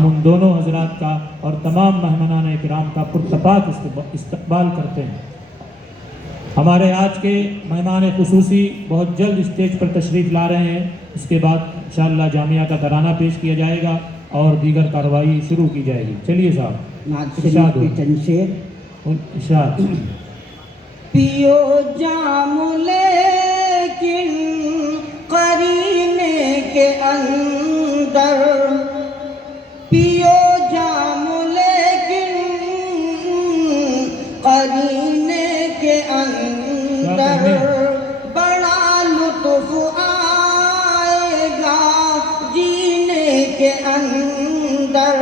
ہم ان دونوں حضرات کا اور تمام مہمانان اکرام کا پرتپاک استقبال کرتے ہیں۔ ہمارے آج کے مہمان خصوصی بہت جلد اسٹیج پر تشریف لا رہے ہیں۔ اس کے بعد انشاءاللہ جامعہ کا ترانہ پیش کیا جائے گا اور دیگر کارروائی شروع کی جائے گی۔ چلیے صاحب، نعت شریف کے چند شعر۔ ارشاد۔ پیو جام لیکن قرینے کے اندر، پیو جام لیکن قرینے کے اندر، بڑا لطف آئے گا جینے کے اندر،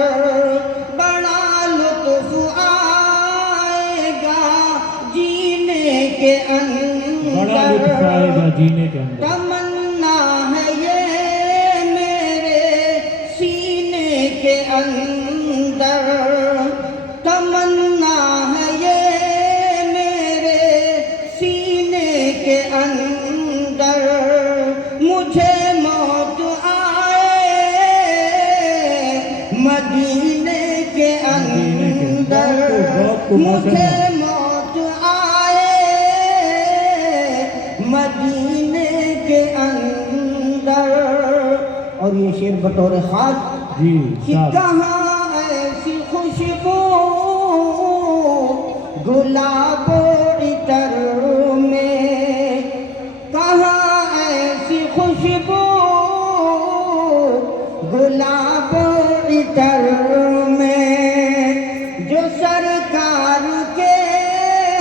بڑا لطف آئے گا جینے کے بڑا لطف آئے گا جینے کے اندر۔ تمنا ہے یہ میرے سینے کے اندر، تمنا ہے یہ میرے سینے کے اندر، مجھے موت آئے مدینے کے اندر، مجھے موت آئے مدینے کے اندر۔ اور یہ شعر بطور خاص کہ کہاں ایسی خوشبو گلاب و عطر میں، کہاں ایسی خوشبو گلاب و عطر میں، جو سرکار کے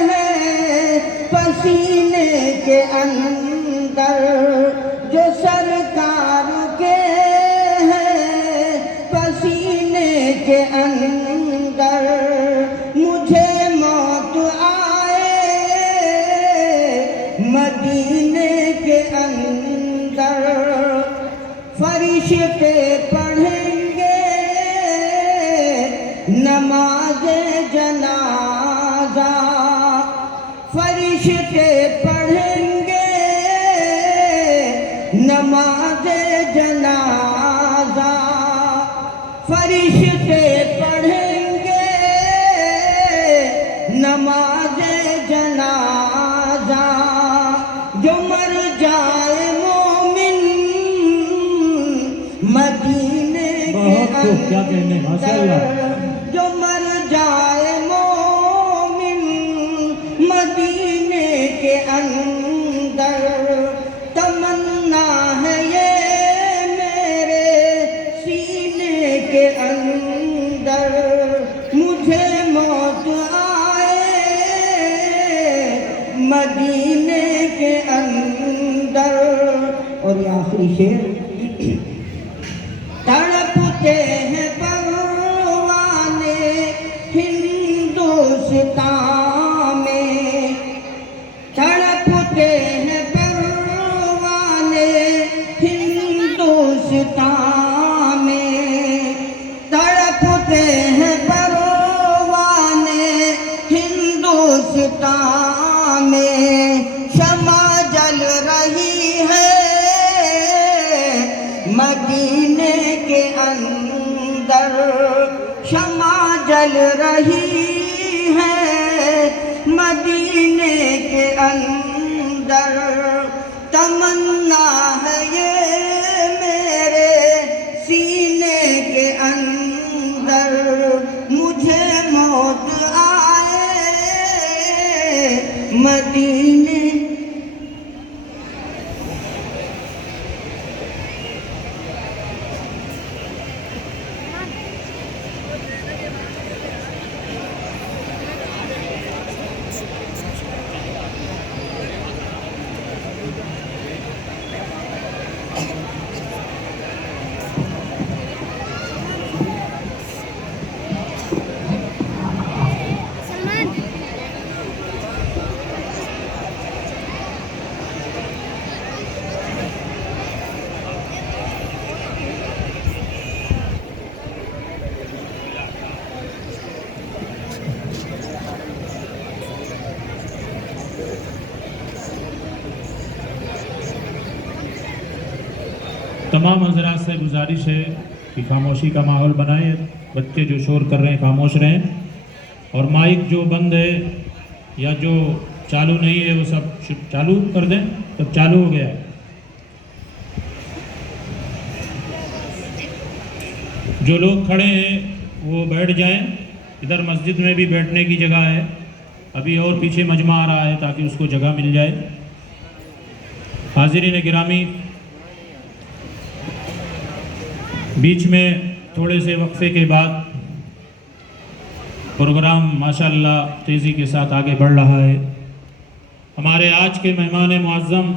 ہیں پسینے کے اندر، جو سرکار کے ہیں پسینے کے اندر، مجھے موت آئے مدینے کے اندر، فرشتے پڑھیں گے نماز جنازہ، فرشتے پڑھیں گے نماز جنازہ، فرشتے پڑھیں گے نماز جنازہ، جو مر جائے مومن مدینے کے اندر، جو مر جائے مومن مدینے کے اندر، تمنا ہے یہ میرے سینے کے اندر، مجھے موت آئے مدینے کے اندر۔ اور یہ آخری شعر۔ تڑپتے ہیں پروانے ہندوستان میں، تڑپتے ہیں پروانے ہندوستان میں، تڑپتے ہیں پروانے ہندوستان میں، شمع جل رہی ہے مدینے کے اندر، شمع جل رہی ہے مدینے کے اندر، تمنا ہے یہ میرے سینے کے اندر، مجھے موت آئے مدینے۔ تمام حضرات سے گزارش ہے کہ خاموشی کا ماحول بنائیں، بچے جو شور کر رہے ہیں خاموش رہیں، اور مائک جو بند ہے یا جو چالو نہیں ہے وہ سب چالو کر دیں۔ سب چالو ہو گیا ہے۔ جو لوگ کھڑے ہیں وہ بیٹھ جائیں، ادھر مسجد میں بھی بیٹھنے کی جگہ ہے، ابھی اور پیچھے مجمع آ رہا ہے تاکہ اس کو جگہ مل جائے۔ حاضرین گرامی، بیچ میں تھوڑے سے وقفے کے بعد پروگرام ماشاءاللہ تیزی کے ساتھ آگے بڑھ رہا ہے۔ ہمارے آج کے مہمان معظم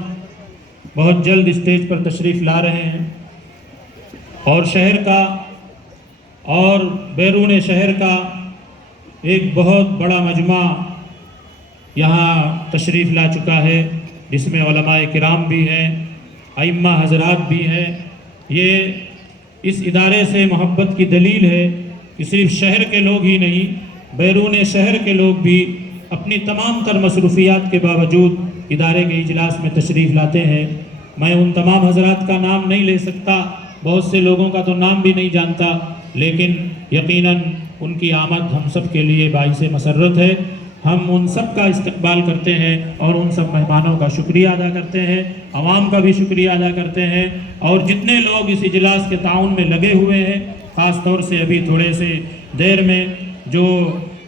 بہت جلد اسٹیج پر تشریف لا رہے ہیں، اور شہر کا اور بیرون شہر کا ایک بہت بڑا مجمع یہاں تشریف لا چکا ہے، جس میں علماء کرام بھی ہیں، ائمہ حضرات بھی ہیں۔ یہ اس ادارے سے محبت کی دلیل ہے کہ صرف شہر کے لوگ ہی نہیں، بیرون شہر کے لوگ بھی اپنی تمام تر مصروفیات کے باوجود ادارے کے اجلاس میں تشریف لاتے ہیں۔ میں ان تمام حضرات کا نام نہیں لے سکتا، بہت سے لوگوں کا تو نام بھی نہیں جانتا، لیکن یقیناً ان کی آمد ہم سب کے لیے باعث مسرت ہے۔ ہم ان سب کا استقبال کرتے ہیں اور ان سب مہمانوں کا شکریہ ادا کرتے ہیں، عوام کا بھی شکریہ ادا کرتے ہیں، اور جتنے لوگ اس اجلاس کے تعاون میں لگے ہوئے ہیں، خاص طور سے ابھی تھوڑے سے دیر میں جو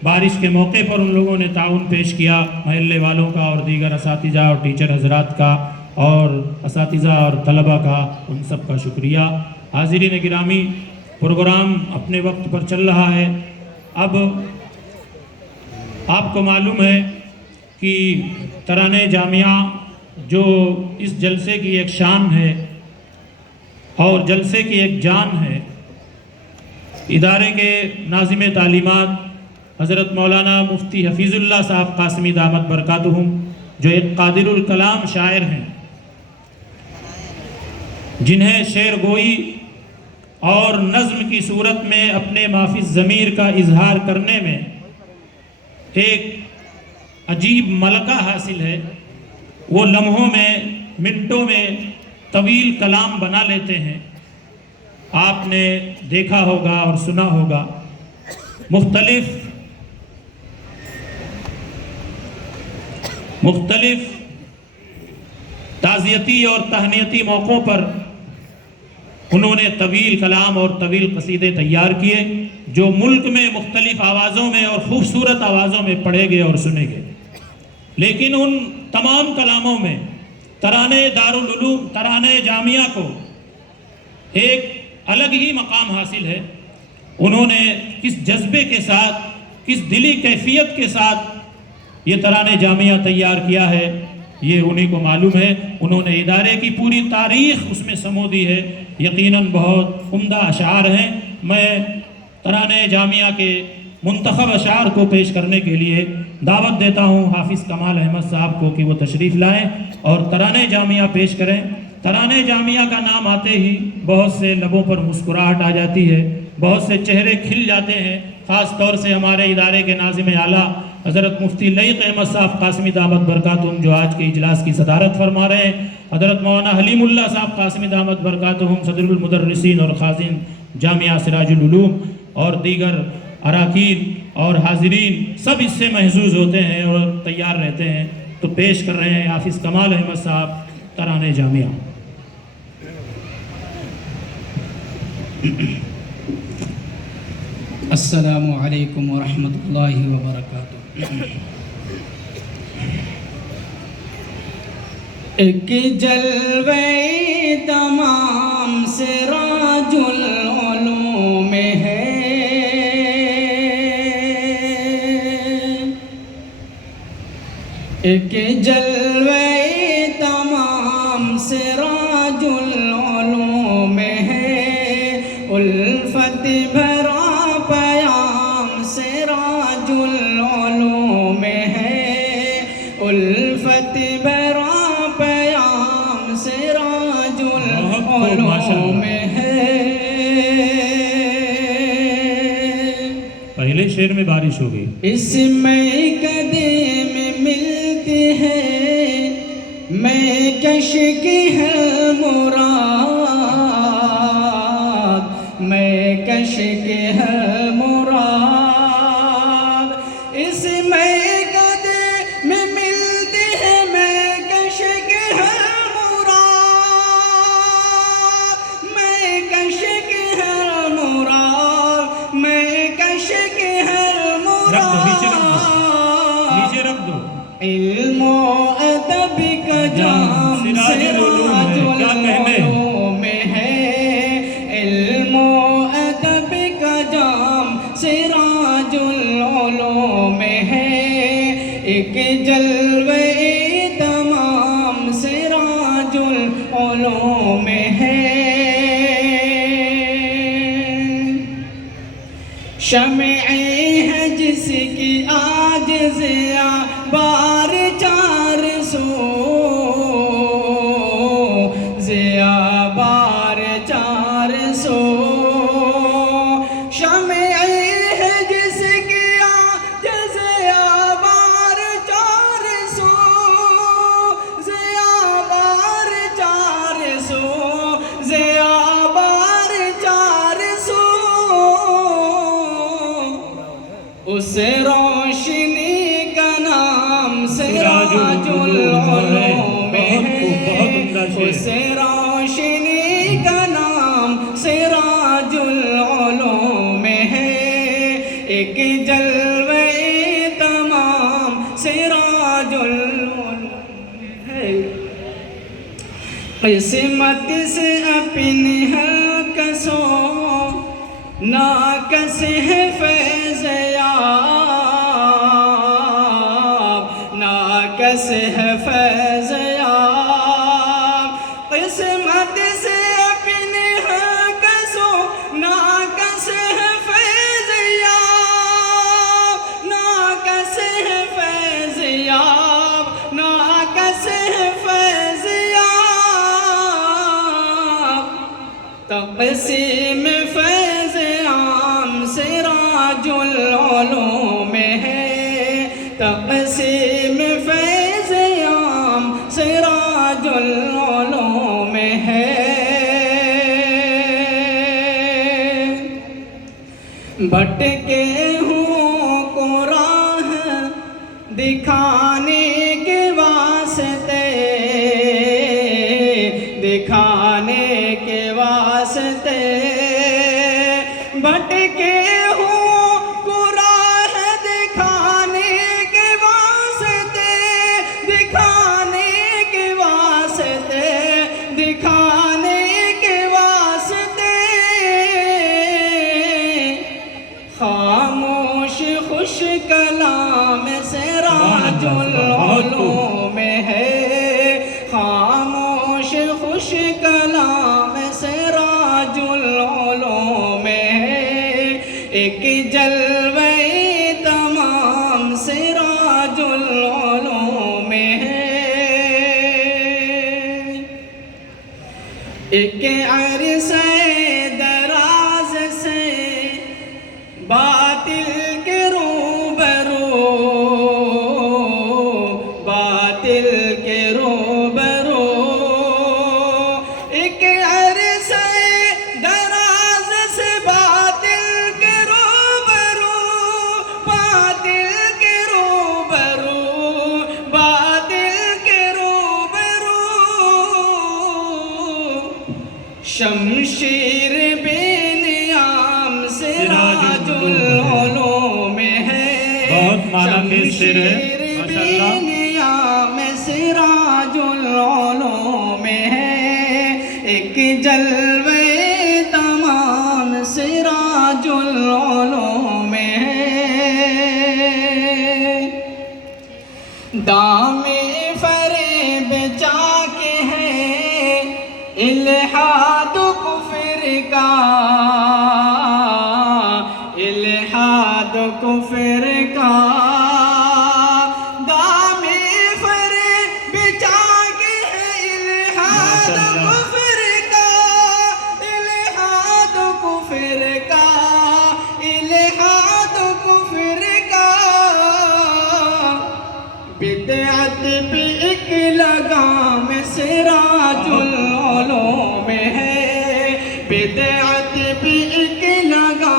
بارش کے موقع پر ان لوگوں نے تعاون پیش کیا، محلے والوں کا اور دیگر اساتذہ اور ٹیچر حضرات کا اور اساتذہ اور طلبہ کا، ان سب کا شکریہ۔ حاضرین گرامی، پروگرام اپنے وقت پر چل رہا ہے۔ اب آپ کو معلوم ہے کہ ترانہ جامعہ جو اس جلسے کی ایک شان ہے اور جلسے کی ایک جان ہے، ادارے کے ناظم تعلیمات حضرت مولانا مفتی حفیظ اللہ صاحب قاسمی دامت برکاتہم، جو ایک قادر الکلام شاعر ہیں، جنہیں شعر گوئی اور نظم کی صورت میں اپنے مافی الضمیر کا اظہار کرنے میں ایک عجیب ملکہ حاصل ہے۔ وہ لمحوں میں، منٹوں میں طویل کلام بنا لیتے ہیں۔ آپ نے دیکھا ہوگا اور سنا ہوگا، مختلف تعزیتی اور تہنیتی موقعوں پر انہوں نے طویل کلام اور طویل قصیدے تیار کیے، جو ملک میں مختلف آوازوں میں اور خوبصورت آوازوں میں پڑھے گئے اور سنے گئے۔ لیکن ان تمام کلاموں میں ترانہ دارالعلوم، ترانہ جامعہ کو ایک الگ ہی مقام حاصل ہے۔ انہوں نے کس جذبے کے ساتھ، کس دلی کیفیت کے ساتھ یہ ترانہ جامعہ تیار کیا ہے، یہ انہی کو معلوم ہے۔ انہوں نے ادارے کی پوری تاریخ اس میں سمو دی ہے۔ یقیناً بہت عمدہ اشعار ہیں۔ میں ترانہ جامعہ کے منتخب اشعار کو پیش کرنے کے لیے دعوت دیتا ہوں حافظ کمال احمد صاحب کو کہ وہ تشریف لائیں اور ترانہ جامعہ پیش کریں۔ ترانہ جامعہ کا نام آتے ہی بہت سے لبوں پر مسکراہٹ آ جاتی ہے، بہت سے چہرے کھل جاتے ہیں، خاص طور سے ہمارے ادارے کے ناظم اعلیٰ حضرت مفتی لعیق احمد صاحب قاسمی دامت برکاتہم، جو آج کے اجلاس کی صدارت فرما رہے ہیں، حضرت مولانا حلیم اللہ صاحب قاسمی دامت برکاتہم، صدر المدرسین اور خازن جامعہ سراج العلوم، اور دیگر اراکین اور حاضرین سب اس سے محظوظ ہوتے ہیں اور تیار رہتے ہیں۔ تو پیش کر رہے ہیں حافظ کمال احمد صاحب ترانہ جامعہ۔ السلام علیکم ورحمۃ اللہ وبرکاتہ۔ ایک جلوے تمام سراج العلوم ہے، ایک جلوے تمام سراج العلوم ہے، الفت بھرا پیام سراج العلوم ہے، الفت بھرا پیام سراج العلوم ہے۔ پہلے شعر میں بارش ہو گئی۔ اس میں قدم ملتی ہے میں کش کی ہے مراد، میں کش کے ہر مراد اس میں گدے میں ملتی ہے، میں کش کے ہر مراد، میں کش کے ہر مراد، میں کش کے ہر نیچے رکھ دو علم و ادب کا جام سراج العلوم ہے، علم و ادب کا جام سراج العلوم ہے، ایک جلوے تمام سراج العلوم ہے، شمع ہے جس کی آج ضیا بار 400 ضیا بار 400 شمع ہے جس کی آج ضیا بار 400 ضیا بار 400 ضیا بار 400 اس روشنی کا نام سراج العلوم ہے، اس روشنی کا نام سراج العلوم ہے، ایک جلوے تمام سراج العلوم ہے، قسمت سے اپنی ہلکسوں ناکس ہے فیض یاب، ناکس ہے فیض یاب، قسمت سے اپنی ہلکسوں ناکس ہے فیض یاب، ناکس ہے فیض یاب، ناکس ہے فیض یاب، تقسیم فیض عام سراج العلوم ہے، تقسیم فیض عام سراج العلوم ہے، بھٹکے ہوں کو راہ دکھانے کے واسطے، دکھانے کے واسطے، بھٹکے ہوں کو راہ دکھانے کے واسطے، دکھانے کے واسطے، دکھانے کے واسطے، خاموش خوش کلام سراج العلوم ہے، خاموش خوش کلام سراج العلوم ہے، ایک جلوے تمام سراج العلوم ہے، ایک عرصہ دراز سے باطل کے روبرو، باطل کے روبرو، ایک عرصہ دراز سے باطل کے روبرو، باطل کے روبرو، باطل کے روبرو، شمشیر بے نیام سراج العلوم ہے، شمشیر بے نیام سراج العلوم ہے، ایک جلوے تمام سراج العلوم ہے، دام فریب چاک ہے الہاد کفر کا، الہاد کفر کا، دام فریب چاک ہے الہاد کفر کا، الہاد کفر کا، الہاد کفر کا، بدعت پہ ایک لگام سراج العلوم ہے، بدعت پہ ایک لگام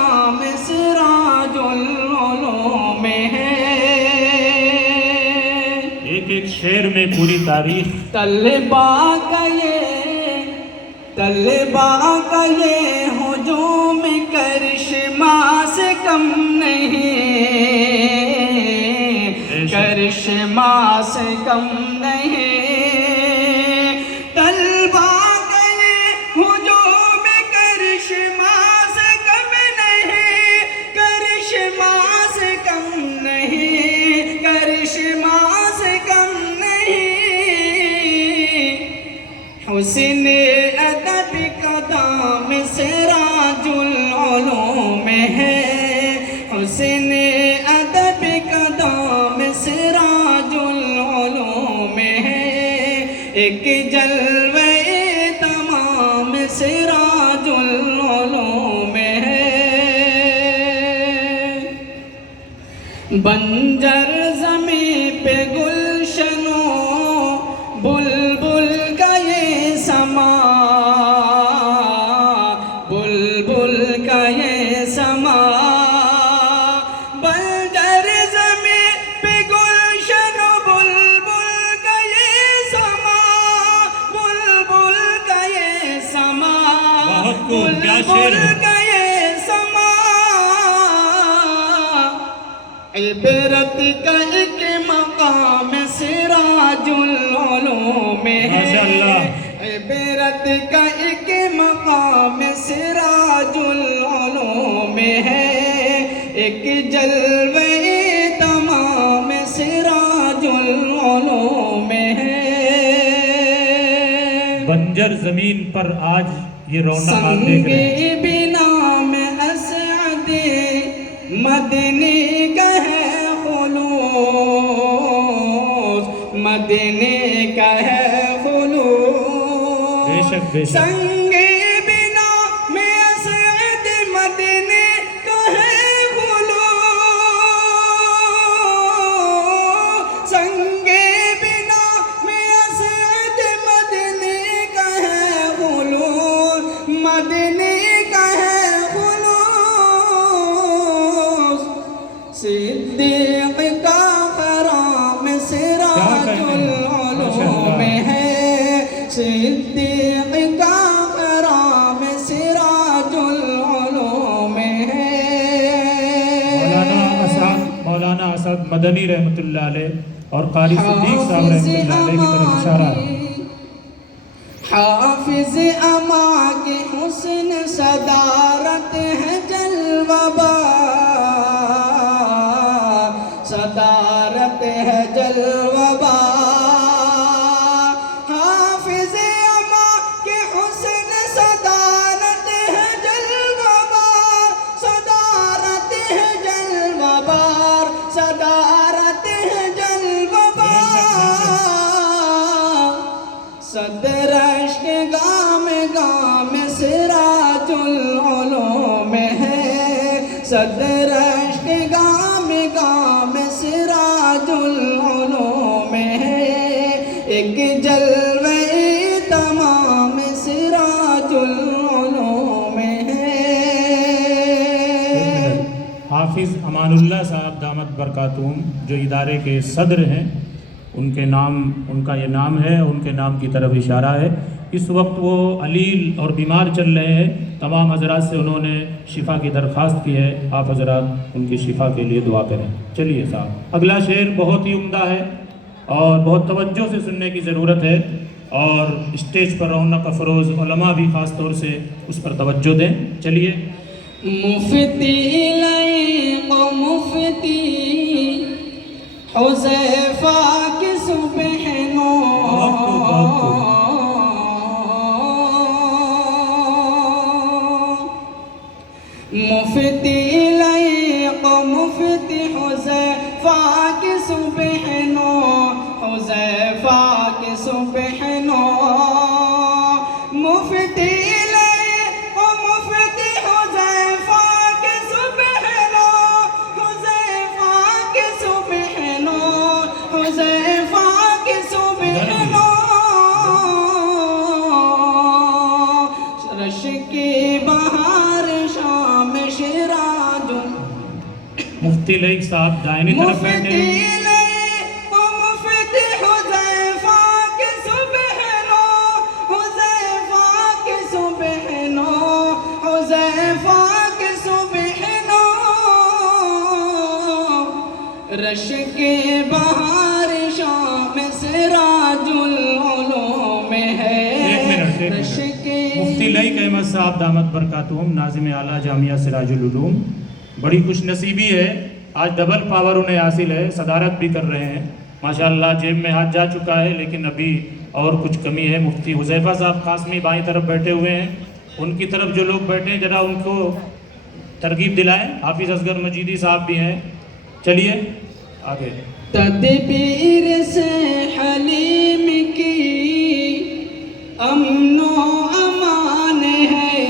ایک شعر میں پوری تاریخ طلبا کا یہ ہجوم کرشمہ سے کم نہیں، کرشمہ سے کم نہیں، طلبا کا یہ ہجوم کرشمہ سے کم نہیں، کرشمہ سے کم نہیں، کرشمہ سے کم نہیں، حسن ادب کا دام سراج العلوم ہے، حسن ادب کا دام سراج العلوم ہے، ایک جلوہ تمام سراج العلوم ہے، بنجر زمین پہ گلشنوں بلبل کا یہ سما، بلبل کا یہ سما، بنجر زمین پہ گلشنوں بلبل کا یہ سما، بلبل کا یہ سما، بہت خوب، کیا شعر ہے۔ بلبل کا یہ سما، عبرت کا ایک مقام سراج العلوم ہے، ماشاءاللہ، عبرت کا ایک مقام سراج العلوم ہے، ایک جلوہ تمام سراج العلوم ہے، بنجر زمین پر آج یہ رونق آپ دیکھ رہے ہیں۔ سنگ بنا میں اسعد مدنی کا ہے خلوص، مدنی کا ہے خلوص، بے شک بے شک، سنگ بنا میں اسعد مدنی کا ہے خلوص، سنگ بنا میں اسعد مدنی کا ہے خلوص، مدنی کا ہے خلوص، صدیق کا خرام سراج العلوم ہے، صدیق کا خرام سراج العلوم ہے، مولانا اسد مدنی رحمۃ اللہ علیہ اور قاری صدیق صاحب رحمۃ اللہ علیہ کی طرف اشارہ ہے۔ حافظ اما کی حسن صدارت ہے جلوہ بار، صدارت ہے جلوہ بار، حافظ اما کی حسن صدارت ہے جلوہ بار، صدارت ہے جلوہ بار، صدارت ہے جلوہ بار، صدر عشق گام گام سراج العلوم ہے، صدر عشق گام گام سراج العلوم ہے، ایک جلوہ تمام سراج العلوم ہے۔ حافظ امان اللہ صاحب دامت برکاتہم جو ادارے کے صدر ہیں، ان کے نام، ان کا یہ نام ہے، ان کے نام کی طرف اشارہ ہے۔ اس وقت وہ علیل اور بیمار چل رہے ہیں، تمام حضرات سے انہوں نے شفا کی درخواست کی ہے، آپ حضرات ان کی شفا کے لیے دعا کریں۔ چلیے صاحب، اگلا شعر بہت ہی عمدہ ہے اور بہت توجہ سے سننے کی ضرورت ہے، اور اسٹیج پر رونق افروز علماء بھی خاص طور سے اس پر توجہ دیں۔ چلیے، مفتی لائق مفتی حذیفہ کی سبحنوں، مفتی لائق مفتی حذیفہ کی سبحنوں، حذیفہ کی سبحنوں، مفتی لائق مفتی حذیفہ کی سبحنوں، حذیفہ کی سبحنوں، حذیفہ کی سبحنوں، رش کی بہار شام شراج، مفتی لائق صاحب دائنی طرف بیٹھے ہیں۔ مفتی لائق مفتی رشک بہار شام سراج العلوم ہے رشک مفتی لائق احمد صاحب دامت برکاتہم ناظم اعلیٰ جامعہ سراج العلوم بڑی خوش نصیبی ہے آج ڈبل پاور انہیں حاصل ہے صدارت بھی کر رہے ہیں ماشاءاللہ جیب میں ہاتھ جا چکا ہے لیکن ابھی اور کچھ کمی ہے مفتی حذیفہ صاحب قاسمی بائیں طرف بیٹھے ہوئے ہیں ان کی طرف جو لوگ بیٹھے ہیں ذرا ان کو ترغیب دلائیں حافظ اصغر مجیدی صاحب بھی ہیں چلیے آگے تدبیر سے حلیم کی امن و امان ہے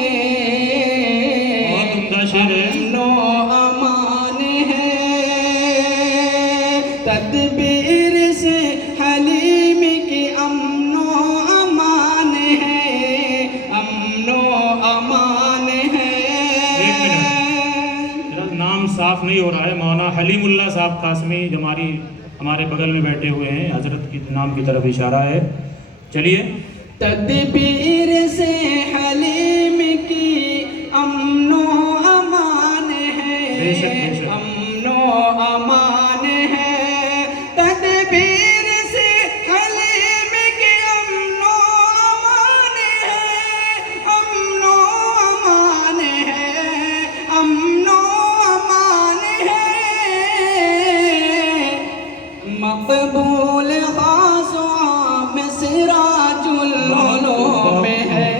بہت عمدہ شعر ہے امن و امان ہے تدبیر سے حلیم کی امن و امان ہے امن و امان ہے نام صاف نہیں ہو رہا ہے مولانا حلیم اللہ صاحب قاسمی جو ہمارے بغل میں بیٹھے ہوئے ہیں حضرت کی نام کی طرف اشارہ ہے چلیے تدبیر سے حلیم کی امن و امان بے شک بے ہے شک امن و امان ہے تدبیر سے حلیم کی امن و امان ہے امن و امان ہے امن و امان ہے مقبول خاص و عام سراج العلوم ہے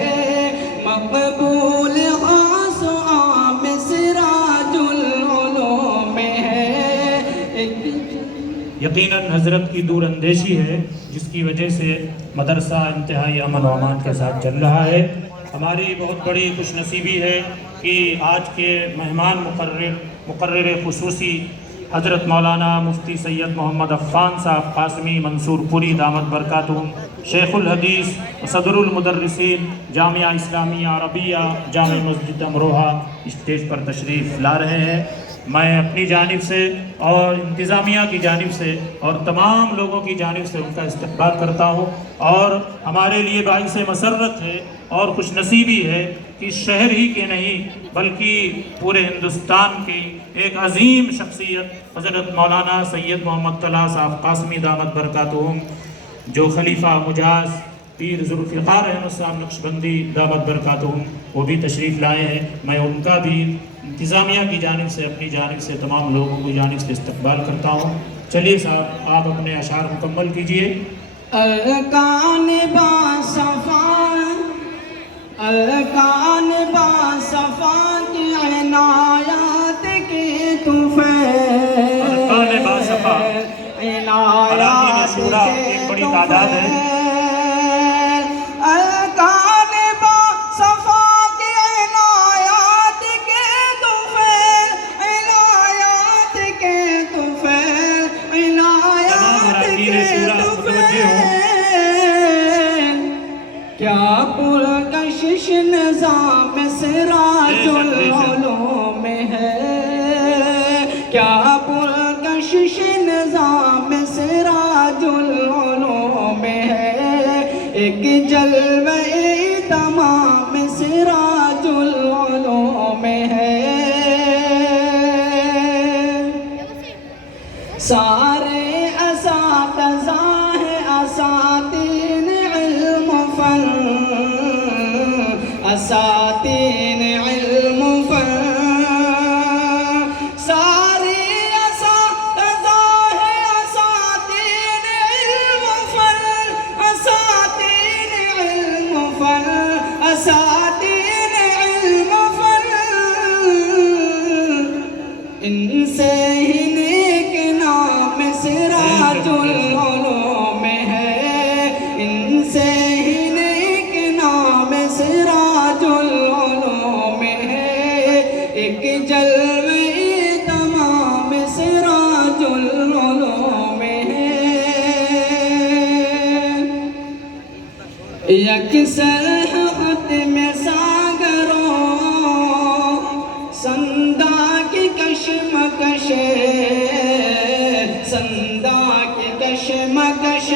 مقبول خاص و عام سراج العلوم ہے یقیناً حضرت کی دور اندیشی ہے جس کی وجہ سے مدرسہ انتہائی امن و امان کے ساتھ چل رہا ہے ہماری بہت بڑی خوش نصیبی ہے کہ آج کے مہمان مقرر خصوصی حضرت مولانا مفتی سید محمد عفان صاحب قاسمی منصور پوری دامت برکاتہم شیخ الحدیث صدر المدرسین جامعہ اسلامیہ عربیہ جامع مسجد امروہہ اسٹیج پر تشریف لا رہے ہیں میں اپنی جانب سے اور انتظامیہ کی جانب سے اور تمام لوگوں کی جانب سے ان کا استقبال کرتا ہوں اور ہمارے لیے باعث مسرت ہے اور خوش نصیبی ہے کہ شہر ہی کے نہیں بلکہ پورے ہندوستان کی ایک عظیم شخصیت حضرت مولانا سید محمد طلحہ صاحب قاسمی دامت برکاتہم جو خلیفہ مجاز پیر ذوالفقار احمد صاحب نقشبندی دامت برکاتہم وہ بھی تشریف لائے ہیں میں ان کا بھی انتظامیہ کی جانب سے اپنی جانب سے تمام لوگوں کی جانب سے استقبال کرتا ہوں چلیے صاحب آپ اپنے اشعار مکمل کیجئے الکان با صفا الکان با صفا کی عنایات کی طفیل الکان با صفا عنایات شورا ایک بڑی تعداد ہے الکان با صفا کی عنایات کے طفیل عنایات کے طفیل عنایات کے طفیل کیا پرکشش نظام سراج العلوم ہے کیا پرکشش نظام سراج العلوم ہے ایک جلوہ تمام سراج العلوم ہے سارے اساتذہ ہیں اساتین علم فن اساتین علم فن سارے اساتذہ ہیں اساتین علم فن اساتین علم فن اساتین علم فن ان سے ہی نیک نام سراج العلوم ہے ان سے ہی نیک نام سراج العلوم ہے ایک جلوہ تمام سراج العلوم ہے یکسر ختم ساگروں سندا کی کشمکش سندا کی کشمکش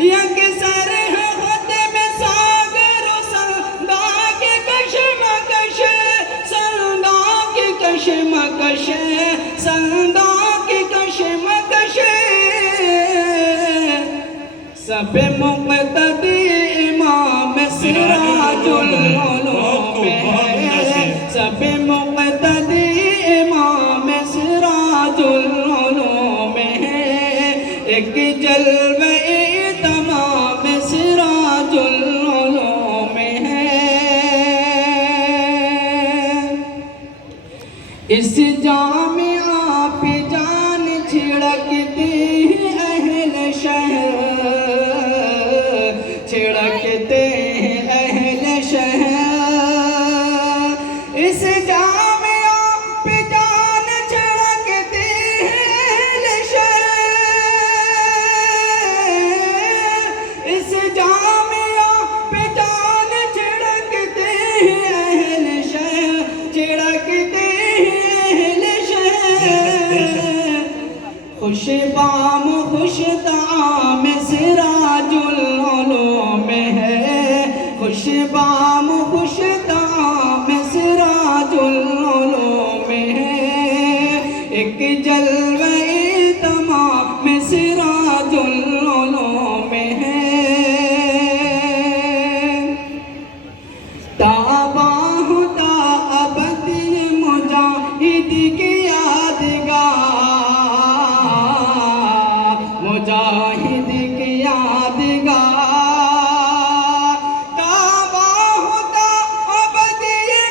یکسر ختم ساگر سندا کی کشمکش سندا کی کشمکش سندا سب مقتدی امام سراج العلوم ہے، سب مقتدی امام سراج العلوم ہے، ایک جلوہ تمام سراج العلوم ہے۔ اس جامعہ پہ جان چھڑکتی ہے اہل شہر، چھڑکتے ہیں اہل شہر، اس جامعہ پہ جان چھڑکتے ہیں اہل شہر، اس جامعہ پہ جان چھڑکتے ہیں اہل شہر، چھڑکتے ہیں اہل شہر۔ خوش بام خوش طعام سراج العلوم ہے، خوش بام خوش طعام سراج العلوم ہے، ایک جلوہ تمام سراج العلوم ہے۔ تاباہ تا ابد مجاہد کی یادگار، مجاہد کی یادگار، تاباہ تا ابد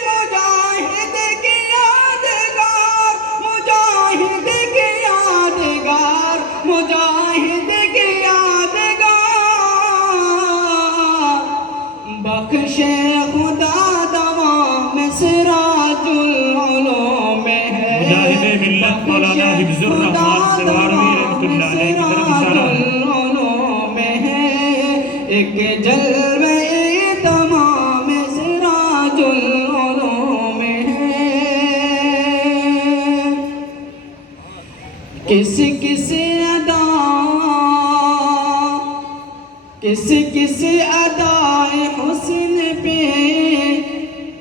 مجاہد کی یادگار، مجاہد کی یادگار، مجاہد کی یادگار، بخش خدا دوام سراج العلوم ہے، مجاہد ملت مولانا حفظ الرحمان سوارمی رحمۃ اللہ علیہ کی طرف اشارہ ہے۔ العلوم ہے، ایک جلوہ تمام سراج العلوم ہے۔ کس کس ادا، کس کس ادائے حسن پہ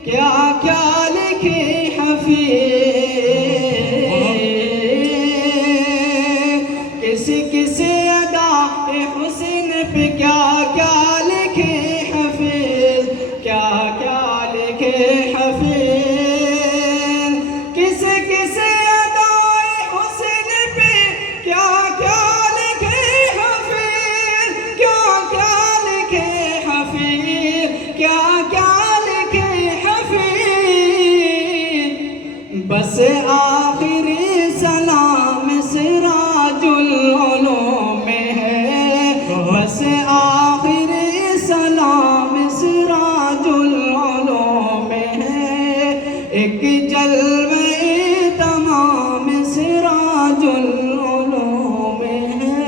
کیا کیا لکھے حفیظ، کس کس ادائے حسن پہ کیا کیا لکھے حفیظ، کیا کیا لکھے حفیظ، کس کس ادائے حسن پہ کیا کیا لکھے حفیظ، کیا کیا لکھے حفیظ، کیا کیا لکھے حفیظ، بس آخری سلام سراج العلوم ہے، بس آخری سلام سراج العلوم ہے، ایک جلوہ تمام سراج العلوم ہے۔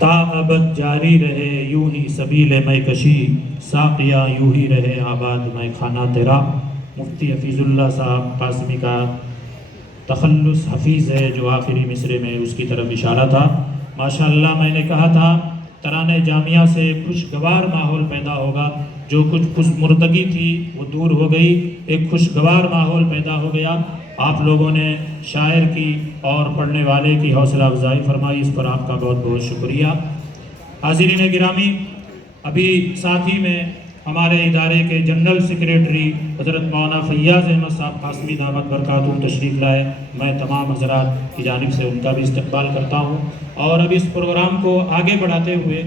تا ابد جاری رہے یوں ہی سبیل میں کشی، ساقیہ یوں ہی رہے آباد میں خانہ تیرا۔ مفتی حفیظ اللہ صاحب قاسمی کا تخلص حفیظ ہے جو آخری مصرے میں اس کی طرف اشارہ تھا۔ ماشاءاللہ میں نے کہا تھا ترانے جامعہ سے خوشگوار ماحول پیدا ہوگا، جو کچھ خوش مردگی تھی وہ دور ہو گئی، ایک خوشگوار ماحول پیدا ہو گیا۔ آپ لوگوں نے شاعر کی اور پڑھنے والے کی حوصلہ افزائی فرمائی، اس پر آپ کا بہت بہت شکریہ۔ حاضرین گرامی، ابھی ساتھ ہی میں ہمارے ادارے کے جنرل سیکریٹری حضرت مولانا فیاض احمد صاحب قاسمی دامت برکاتہم تشریف لائے۔ میں تمام حضرات کی جانب سے ان کا بھی استقبال کرتا ہوں، اور اب اس پروگرام کو آگے بڑھاتے ہوئے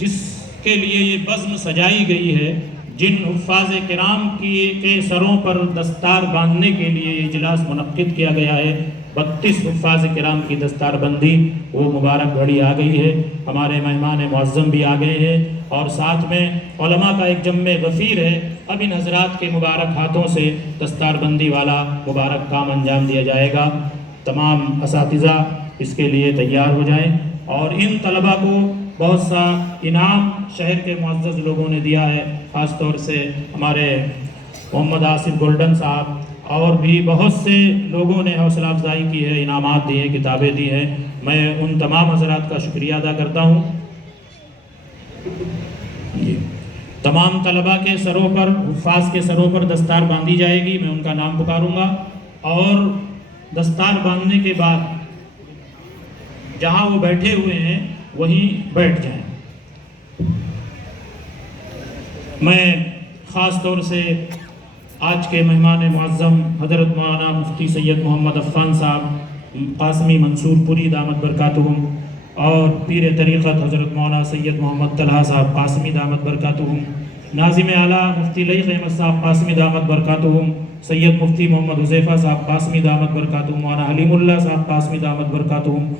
جس کے لیے یہ بزم سجائی گئی ہے، جن حفاظ کرام کے سروں پر دستار باندھنے کے لیے یہ اجلاس منعقد کیا گیا ہے، 32 حفاظ کرام کی دستار بندی، وہ مبارک گھڑی آ گئی ہے۔ ہمارے مہمان معظم بھی آ گئے ہیں، اور ساتھ میں علماء کا ایک جمع غفیر ہے۔ اب ان حضرات کے مبارک ہاتھوں سے دستار بندی والا مبارک کام انجام دیا جائے گا۔ تمام اساتذہ اس کے لیے تیار ہو جائیں، اور ان طلبہ کو بہت سا انعام شہر کے معزز لوگوں نے دیا ہے، خاص طور سے ہمارے محمد آصف گولڈن صاحب، اور بھی بہت سے لوگوں نے حوصلہ افزائی کی ہے، انعامات دیے ہیں، کتابیں دی ہیں۔ میں ان تمام حضرات کا شکریہ ادا کرتا ہوں۔ تمام طلبہ کے سروں پر، حفاظ کے سروں پر دستار باندھی جائے گی، میں ان کا نام پکاروں گا، اور دستار باندھنے کے بعد جہاں وہ بیٹھے ہوئے ہیں وہیں بیٹھ جائیں۔ میں خاص طور سے آج کے مہمان معظم حضرت مولانا مفتی سید محمد عفان صاحب قاسمی منصور پوری دامت برکاتہم اور پیر طریقت حضرت مولانا سید محمد طلحہ صاحب قاسمی دامت برکاتہم، ناظم اعلیٰ مفتی لئیق احمد صاحب قاسمی دامت برکاتہم، سید مفتی محمد حذیفہ صاحب قاسمی دامت برکاتہم، مولانا حلیم اللہ صاحب قاسمی دامت برکاتہم،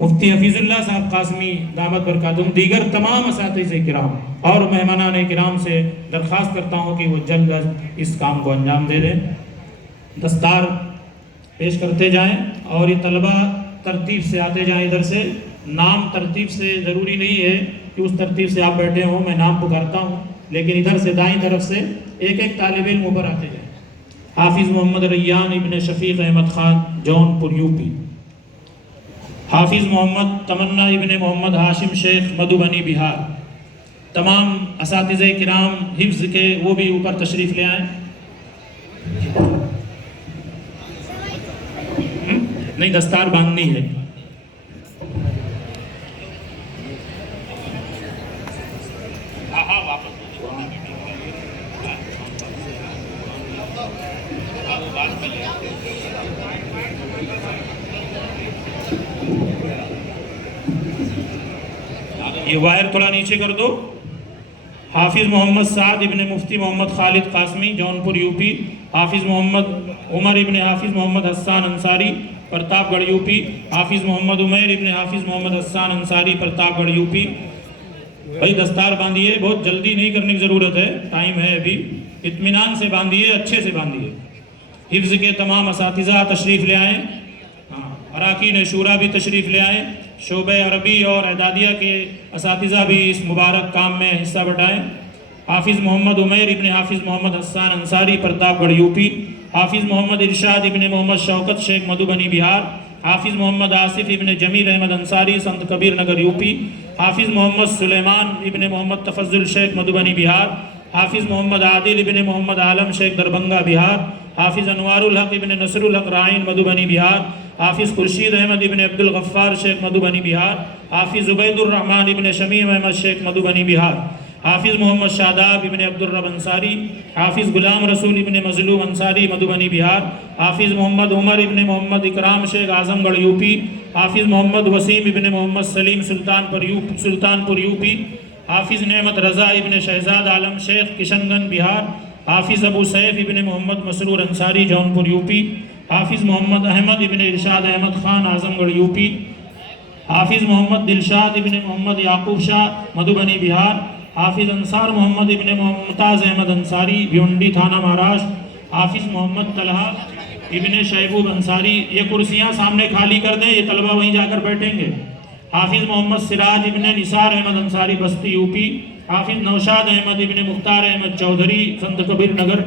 مفتی حفیظ اللہ صاحب قاسمی دامت برکاتہم، دیگر تمام اساتذہ کرام اور مہمانان کرام سے درخواست کرتا ہوں کہ وہ جلد از اس کام کو انجام دے دیں۔ دستار پیش کرتے جائیں اور یہ طلبہ ترتیب سے آتے جائیں، ادھر سے نام ترتیب سے ضروری نہیں ہے کہ اس ترتیب سے آپ بیٹھے ہوں، میں نام پکارتا ہوں، لیکن ادھر سے دائیں طرف سے ایک ایک طالب علم اوپر آتے جائیں۔ حافظ محمد ریان ابن شفیق احمد خان جون پور یو پی، حافظ محمد تمنا ابن محمد ہاشم شیخ مدھوبنی بہار۔ تمام اساتذہ کرام حفظ کے وہ بھی اوپر تشریف لے آئیں۔ نہیں، دستار باندھنی ہے۔ یہ وائر تھوڑا نیچے کر دو۔ حافظ محمد سعد ابن مفتی محمد خالد قاسمی جون پور یو پی، حافظ محمد عمر ابن حافظ محمد حسان انصاری پرتاپ گڑھ یو پی، حافظ محمد عمیر ابن حافظ محمد حسان انصاری پرتاپ گڑھ یو پی۔ بھائی دستار باندھیے، بہت جلدی نہیں کرنے کی ضرورت ہے، ٹائم ہے ابھی، اطمینان سے باندھیے، اچھے سے باندھیے۔ حفظ کے تمام اساتذہ تشریف لے آئیں، اراکین شورا بھی تشریف لے آئیں، شعبہ عربی اور اعدادیہ کے اساتذہ بھی اس مبارک کام میں حصہ بٹائیں۔ حافظ محمد عمیر ابن حافظ محمد حسان انصاری پرتاپ گڑھ یو پی، حافظ محمد ارشاد ابن محمد شوکت شیخ مدھوبنی بہار، حافظ محمد آصف ابن جمیل احمد انصاری سنت کبیر نگر یو پی، حافظ محمد سلیمان ابن محمد تفضل شیخ مدھوبنی بہار، حافظ محمد عادل ابن محمد عالم شیخ دربھنگہ بہار، حافظ انوار الحق ابن نصر الحق رائن مدھوبنی بہار، حافظ خورشید احمد ابن عبد الغفار شیخ مدھوبنی بہار، حافظ عبید الرحمن ابن شمیم احمد شیخ مدھوبنی بہار، حافظ محمد شاداب ابن عبد الرب انصاری، حافظ غلام رسول ابن مظلوم انصاری مدھوبنی بہار، حافظ محمد عمر ابن محمد اکرام شیخ اعظم گڑھ یو پی، حافظ محمد وسیم ابن محمد سلیم سلطان پور یو پی، حافظ نعمت رضا ابن شہزاد عالم شیخ کشن گنج بہار، حافظ ابو سیف ابن محمد مسرور انصاری جون پور یو پی، حافظ محمد احمد ابن ارشاد احمد خان اعظم گڑھ یو پی، حافظ محمد دلشاد ابن محمد یعقوب شاہ مدھوبنی بہار، حافظ انصار محمد ابن ممتاز احمد انصاری بھیونڈی تھانہ مہاراشٹر، حافظ محمد طلحہ ابن شیبوب انصاری۔ یہ کرسیاں سامنے خالی کر دیں، یہ طلبہ وہیں جا کر بیٹھیں گے۔ حافظ محمد سراج ابن نثار احمد انصاری بستی یو پی، حافظ نوشاد احمد ابن مختار احمد چودھری سنت کبیر نگر،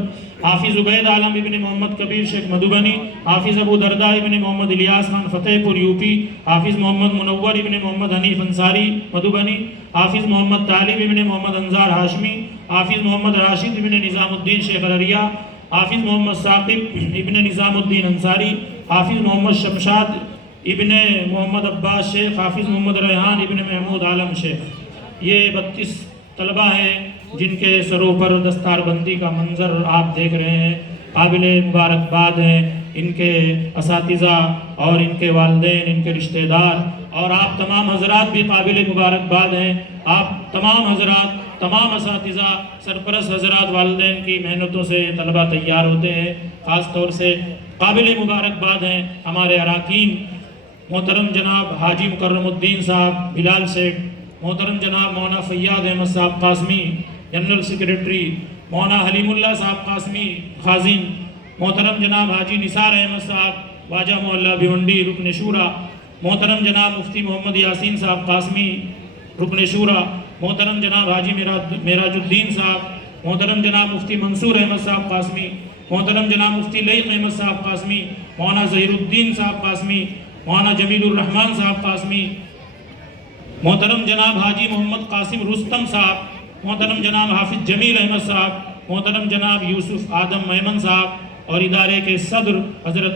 حافظ عبید عالم ابن محمد کبیر شیخ مدھوبنی، حافظ ابو دردہ ابن محمد الیاس خان فتح پور یو پی، حافظ محمد منور ابن محمد حنیف انصاری مدھوبنی، حافظ محمد طالب ابن محمد انظار ہاشمی، حافظ محمد راشد ابن نظام الدین شیخ ارریا، حافظ محمد ثاقب ابن نظام الدین انصاری، حافظ محمد شمشاد ابن محمد عباس شیخ، حافظ محمد ریحان ابن محمود عالم شیخ۔ یہ 32 طلبہ ہیں جن کے سروں پر دستار بندی کا منظر آپ دیکھ رہے ہیں، قابل مبارکباد ہیں ان کے اساتذہ اور ان کے والدین، ان کے رشتہ دار، اور آپ تمام حضرات بھی قابل مبارکباد ہیں۔ آپ تمام حضرات، تمام اساتذہ، سرپرست حضرات، والدین کی محنتوں سے طلبہ تیار ہوتے ہیں۔ خاص طور سے قابل مبارکباد ہیں ہمارے اراکین، محترم جناب حاجی مکرم الدین صاحب بلال سیٹھ، محترم جناب مولانا فیاض احمد صاحب قاسمی جنرل سیکریٹری، مولانا حلیم اللہ صاحب قاسمی خازن، محترم جناب حاجی نثار احمد صاحب واجہ محلہ بھیونڈی رکن شورا، محترم جناب مفتی محمد یاسین صاحب قاسمی رکن شورا، محترم جناب حاجی معراج الدین صاحب، محترم جناب مفتی منصور احمد صاحب قاسمی، محترم جناب مفتی لئیق احمد صاحب قاسمی، مولانا ظہیر الدین صاحب قاسمی، مولانا جمیل الرحمن صاحب قاسمی، محترم جناب حاجی محمد قاسم رستم صاحب، محترم جناب حافظ جمیل احمد صاحب، محترم جناب یوسف آدم میمن صاحب، اور ادارے کے صدر حضرت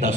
10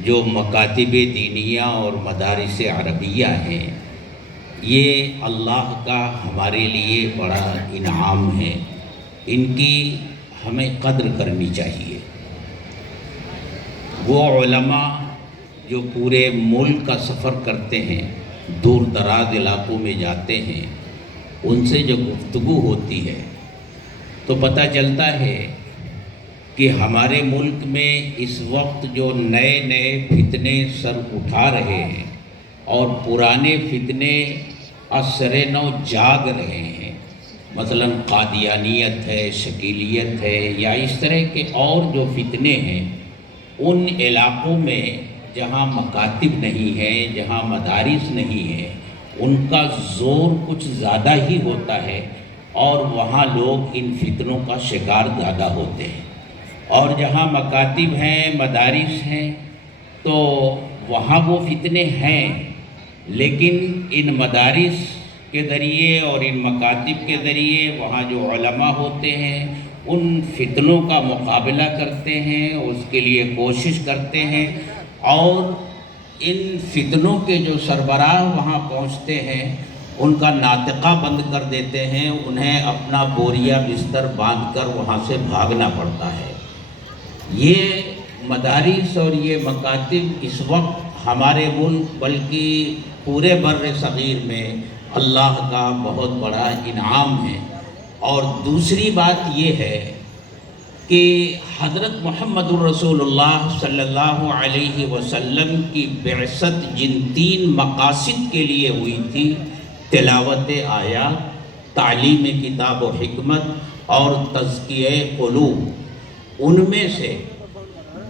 جو مکاتب دینیہ اور مدارس عربیہ ہیں، یہ اللہ کا ہمارے لیے بڑا انعام ہے، ان کی ہمیں قدر کرنی چاہیے۔ وہ علماء جو پورے ملک کا سفر کرتے ہیں، دور دراز علاقوں میں جاتے ہیں، ان سے جو گفتگو ہوتی ہے تو پتہ چلتا ہے کہ ہمارے ملک میں اس وقت جو نئے نئے فتنے سر اٹھا رہے ہیں اور پرانے فتنے اثر نو جاگ رہے ہیں، مثلا قادیانیت ہے، شکیلیت ہے، یا اس طرح کے اور جو فتنے ہیں، ان علاقوں میں جہاں مکاتب نہیں ہیں، جہاں مدارس نہیں ہیں، ان کا زور کچھ زیادہ ہی ہوتا ہے اور وہاں لوگ ان فتنوں کا شکار زیادہ ہوتے ہیں۔ اور جہاں مکاتب ہیں، مدارس ہیں، تو وہاں وہ فتنے ہیں، لیکن ان مدارس کے ذریعے اور ان مکاتب کے ذریعے وہاں جو علماء ہوتے ہیں ان فتنوں کا مقابلہ کرتے ہیں، اس کے لیے کوشش کرتے ہیں، اور ان فتنوں کے جو سربراہ وہاں پہنچتے ہیں ان کا ناطقہ بند کر دیتے ہیں، انہیں اپنا بوریا بستر باندھ کر وہاں سے بھاگنا پڑتا ہے۔ یہ مدارس اور یہ مکاتب اس وقت ہمارے ملک بلکہ پورے بر صغیر میں اللہ کا بہت بڑا انعام ہے۔ اور دوسری بات یہ ہے کہ حضرت محمد الرسول اللہ صلی اللہ علیہ وسلم کی بعثت جن 3 مقاصد کے لیے ہوئی تھی، تلاوت آیات، تعلیم کتاب و حکمت اور تزکیہ قلوب، ان میں سے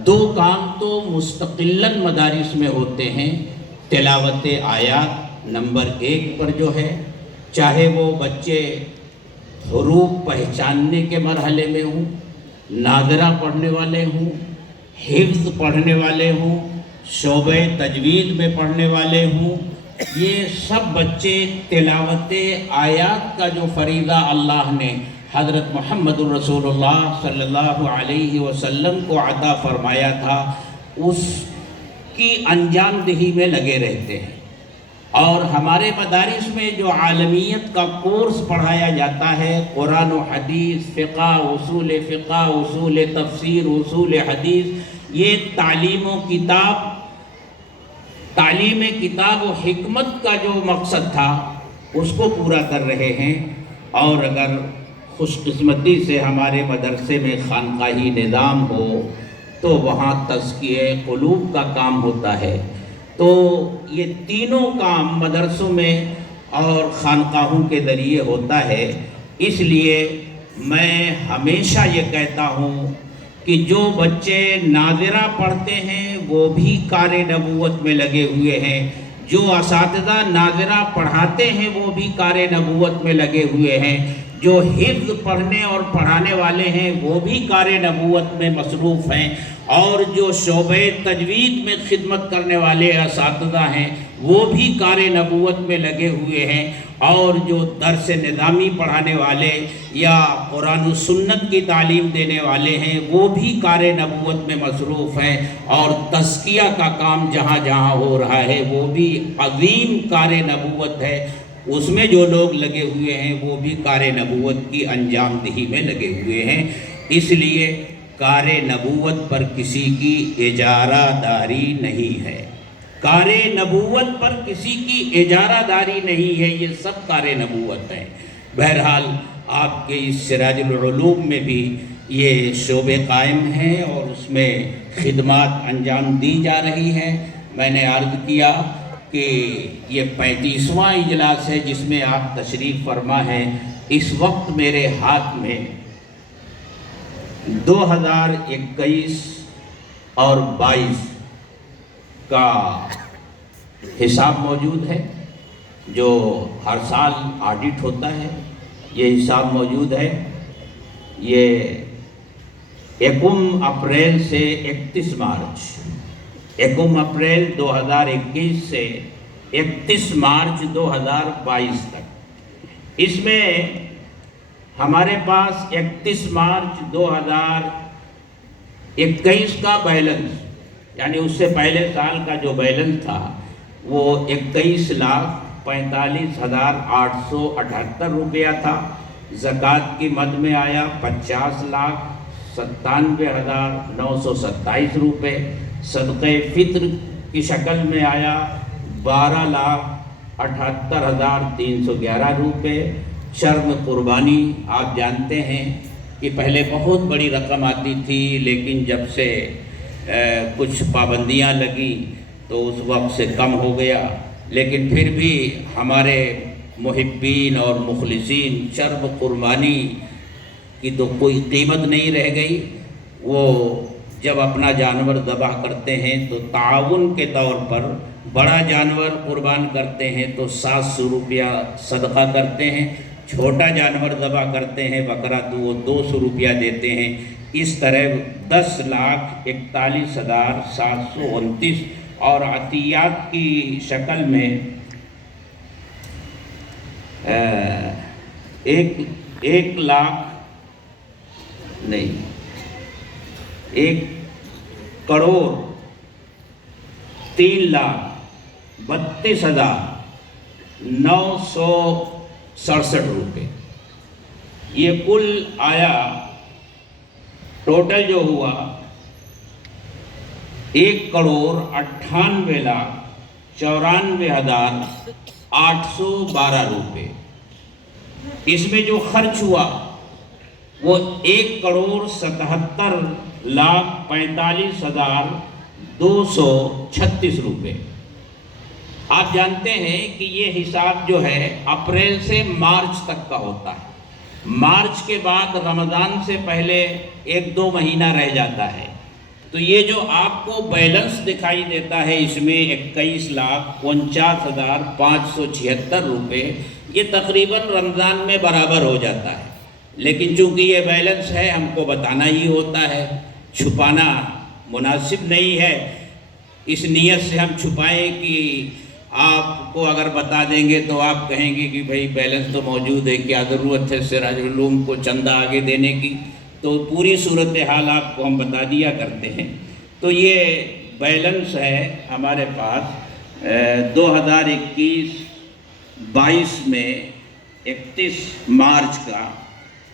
2 کام تو مستقلاً مدارس میں ہوتے ہیں۔ تلاوت آیات نمبر 1 پر جو ہے، چاہے وہ بچے حروف پہچاننے کے مرحلے میں ہوں، ناظرہ پڑھنے والے ہوں، حفظ پڑھنے والے ہوں، شعبہ تجوید میں پڑھنے والے ہوں، یہ سب بچے تلاوت آیات کا جو فریضہ اللہ نے حضرت محمد الرسول اللہ صلی اللہ علیہ وسلم کو عطا فرمایا تھا، اس کی انجام دہی میں لگے رہتے ہیں۔ اور ہمارے مدارس میں جو عالمیت کا کورس پڑھایا جاتا ہے، قرآن و حدیث، فقہ، اصول تفسیر، اصول حدیث، یہ تعلیم کتاب و حکمت کا جو مقصد تھا اس کو پورا کر رہے ہیں۔ اور اگر خوش قسمتی سے ہمارے مدرسے میں خانقاہی نظام ہو تو وہاں تزکیہ قلوب کا کام ہوتا ہے۔ تو یہ تینوں کام مدرسوں میں اور خانقاہوں کے ذریعے ہوتا ہے۔ اس لیے میں ہمیشہ یہ کہتا ہوں کہ جو بچے ناظرہ پڑھتے ہیں وہ بھی کار نبوت میں لگے ہوئے ہیں، جو اساتذہ ناظرہ پڑھاتے ہیں وہ بھی کار نبوت میں لگے ہوئے ہیں، جو حفظ پڑھنے اور پڑھانے والے ہیں وہ بھی کار نبوت میں مصروف ہیں، اور جو شعبہ تجوید میں خدمت کرنے والے اساتذہ ہیں وہ بھی کار نبوت میں لگے ہوئے ہیں، اور جو درس نظامی پڑھانے والے یا قرآن و سنت کی تعلیم دینے والے ہیں وہ بھی کار نبوت میں مصروف ہیں، اور تزکیہ کا کام جہاں جہاں ہو رہا ہے وہ بھی عظیم کار نبوت ہے، اس میں جو لوگ لگے ہوئے ہیں وہ بھی کار نبوت کی انجام دہی میں لگے ہوئے ہیں۔ اس لیے کار نبوت پر کسی کی اجارہ داری نہیں ہے، کار نبوت پر کسی کی اجارہ داری نہیں ہے، یہ سب کار نبوت ہیں۔ بہرحال آپ کے اس سراج العلوم میں بھی یہ شعبے قائم ہیں اور اس میں خدمات انجام دی جا رہی ہیں۔ میں نے عرض کیا کہ یہ 35واں اجلاس ہے جس میں آپ تشریف فرما ہیں۔ اس وقت میرے ہاتھ میں 2021 اور 22 کا حساب موجود ہے، جو ہر سال آڈٹ ہوتا ہے، یہ حساب موجود ہے۔ یہ 1 اپریل سے 31 مارچ 1 اپریل 2021 سے 31 مارچ 2022 تک، اس میں ہمارے پاس 31 مارچ 2021 کا بیلنس یعنی اس سے پہلے سال کا جو بیلنس تھا وہ 21,45,878 روپیہ تھا. زکوٰۃ کی مد میں آیا 50,97,927 روپے. صدقہ فطر کی شکل میں آیا 12,78,311 روپے. شرم قربانی آپ جانتے ہیں کہ پہلے بہت بڑی رقم آتی تھی، لیکن جب سے کچھ پابندیاں لگیں تو اس وقت سے کم ہو گیا. لیکن پھر بھی ہمارے محبین اور مخلصین شرم قربانی کی تو کوئی قیمت نہیں رہ گئی. وہ جب اپنا جانور ذبح کرتے ہیں تو تعاون کے طور پر بڑا جانور قربان کرتے ہیں تو 700 روپیہ صدقہ کرتے ہیں. چھوٹا جانور ذبح کرتے ہیں بکرا تو وہ 200 روپیہ دیتے ہیں. اس طرح 10,41,729 اور عطیات کی شکل میں 1,32,967 روپے. یہ کل آیا. ٹوٹل جو ہوا 1,98,94,812 روپے. اس میں جو خرچ ہوا وہ 1,47,45,236 روپے. آپ جانتے ہیں کہ یہ حساب جو ہے اپریل سے مارچ تک کا ہوتا ہے. مارچ کے بعد رمضان سے پہلے 1-2 مہینہ رہ جاتا ہے. تو یہ جو آپ کو بیلنس دکھائی دیتا ہے اس میں 21,49,576 روپے، یہ تقریباً رمضان میں برابر ہو جاتا ہے. لیکن چونکہ یہ بیلنس ہے ہم کو بتانا ہی ہوتا ہے، چھپانا مناسب نہیں ہے. اس نیت سے ہم چھپائیں کہ آپ کو اگر بتا دیں گے تو آپ کہیں گے کہ بھئی بیلنس تو موجود ہے، کیا ضرورت ہے سراج العلوم کو چندہ آگے دینے کی. تو پوری صورتحال آپ کو ہم بتا دیا کرتے ہیں. تو یہ بیلنس ہے ہمارے پاس 2021-22 میں 31 مارچ کا.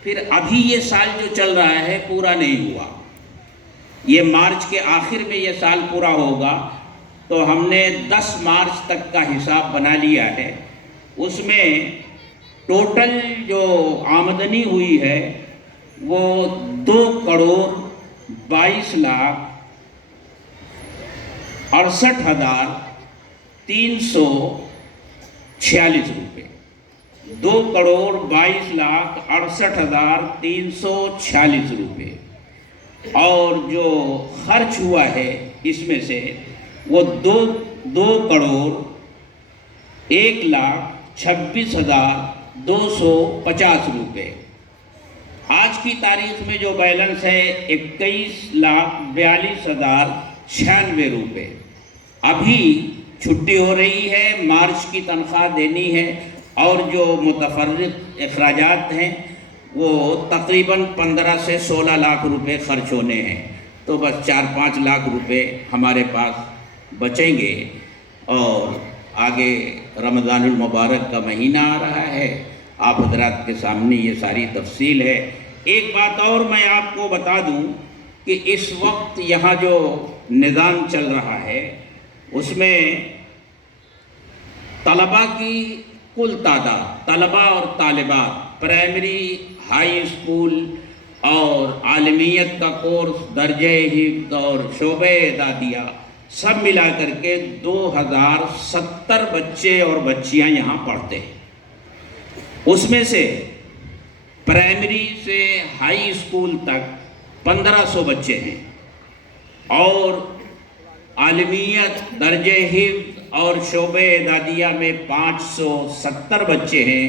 پھر ابھی یہ سال جو چل رہا ہے پورا نہیں ہوا، یہ مارچ کے آخر میں یہ سال پورا ہوگا. تو ہم نے 10 مارچ تک کا حساب بنا لیا ہے. اس میں ٹوٹل جو آمدنی ہوئی ہے وہ 2,62,346 روپے. 2,62,68,346 روپے. اور جو خرچ ہوا ہے اس میں سے وہ 2,01,26,250 روپے. آج کی تاریخ میں جو بیلنس ہے 21,42,096 روپے. ابھی چھٹی ہو رہی ہے، مارچ کی تنخواہ دینی ہے اور جو متفرق اخراجات ہیں وہ تقریباً 15 سے 16 لاکھ روپے خرچ ہونے ہیں. تو بس 4-5 لاکھ روپے ہمارے پاس بچیں گے. اور آگے رمضان المبارک کا مہینہ آ رہا ہے، آپ حضرات کے سامنے یہ ساری تفصیل ہے. ایک بات اور میں آپ کو بتا دوں کہ اس وقت یہاں جو نظام چل رہا ہے اس میں طلباء کی کل تعداد، طلباء اور طالبات، پرائمری، ہائی اسکول اور عالمیت کا کورس، درجہ حفظ اور شعبہ اعدادیہ سب ملا کر کے 2,070 بچے اور بچیاں یہاں پڑھتے ہیں. اس میں سے پرائمری سے ہائی اسکول تک 1500 بچے ہیں اور عالمیت، درجہ حفظ اور شعبہ اعدادیہ میں 570 بچے ہیں،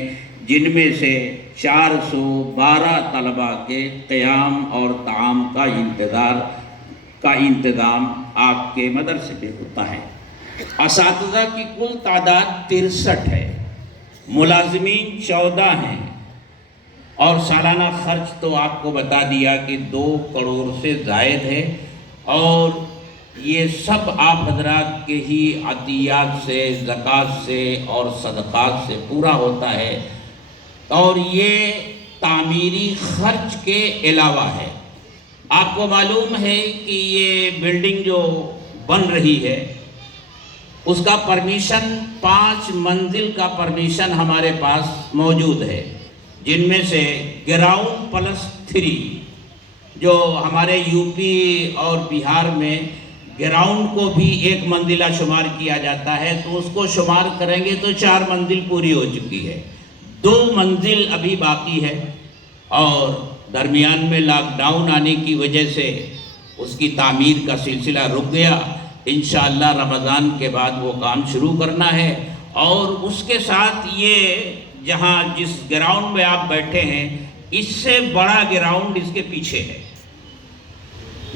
جن میں سے 412 طلباء کے قیام اور طعام کا انتظام آپ کے مدرسے میں ہوتا ہے. اساتذہ کی کل تعداد 63 ہے، ملازمین 14 ہیں اور سالانہ خرچ تو آپ کو بتا دیا کہ 2 کروڑ سے زائد ہے. اور یہ سب آپ حضرات کے ہی عطیات سے، زکوٰۃ سے اور صدقات سے پورا ہوتا ہے، اور یہ تعمیری خرچ کے علاوہ ہے۔ آپ کو معلوم ہے کہ یہ بلڈنگ جو بن رہی ہے اس کا پرمیشن 5 منزل کا پرمیشن ہمارے پاس موجود ہے، جن میں سے گراؤنڈ پلس 3، جو ہمارے یو پی اور بہار میں گراؤنڈ کو بھی 1 منزلہ شمار کیا جاتا ہے، تو اس کو شمار کریں گے تو 4 منزل پوری ہو چکی ہے، 2 منزل ابھی باقی ہے، اور درمیان میں لاک ڈاؤن آنے کی وجہ سے اس کی تعمیر کا سلسلہ رک گیا۔ انشاءاللہ رمضان کے بعد وہ کام شروع کرنا ہے، اور اس کے ساتھ یہ جہاں جس گراؤنڈ میں آپ بیٹھے ہیں اس سے بڑا گراؤنڈ اس کے پیچھے ہے،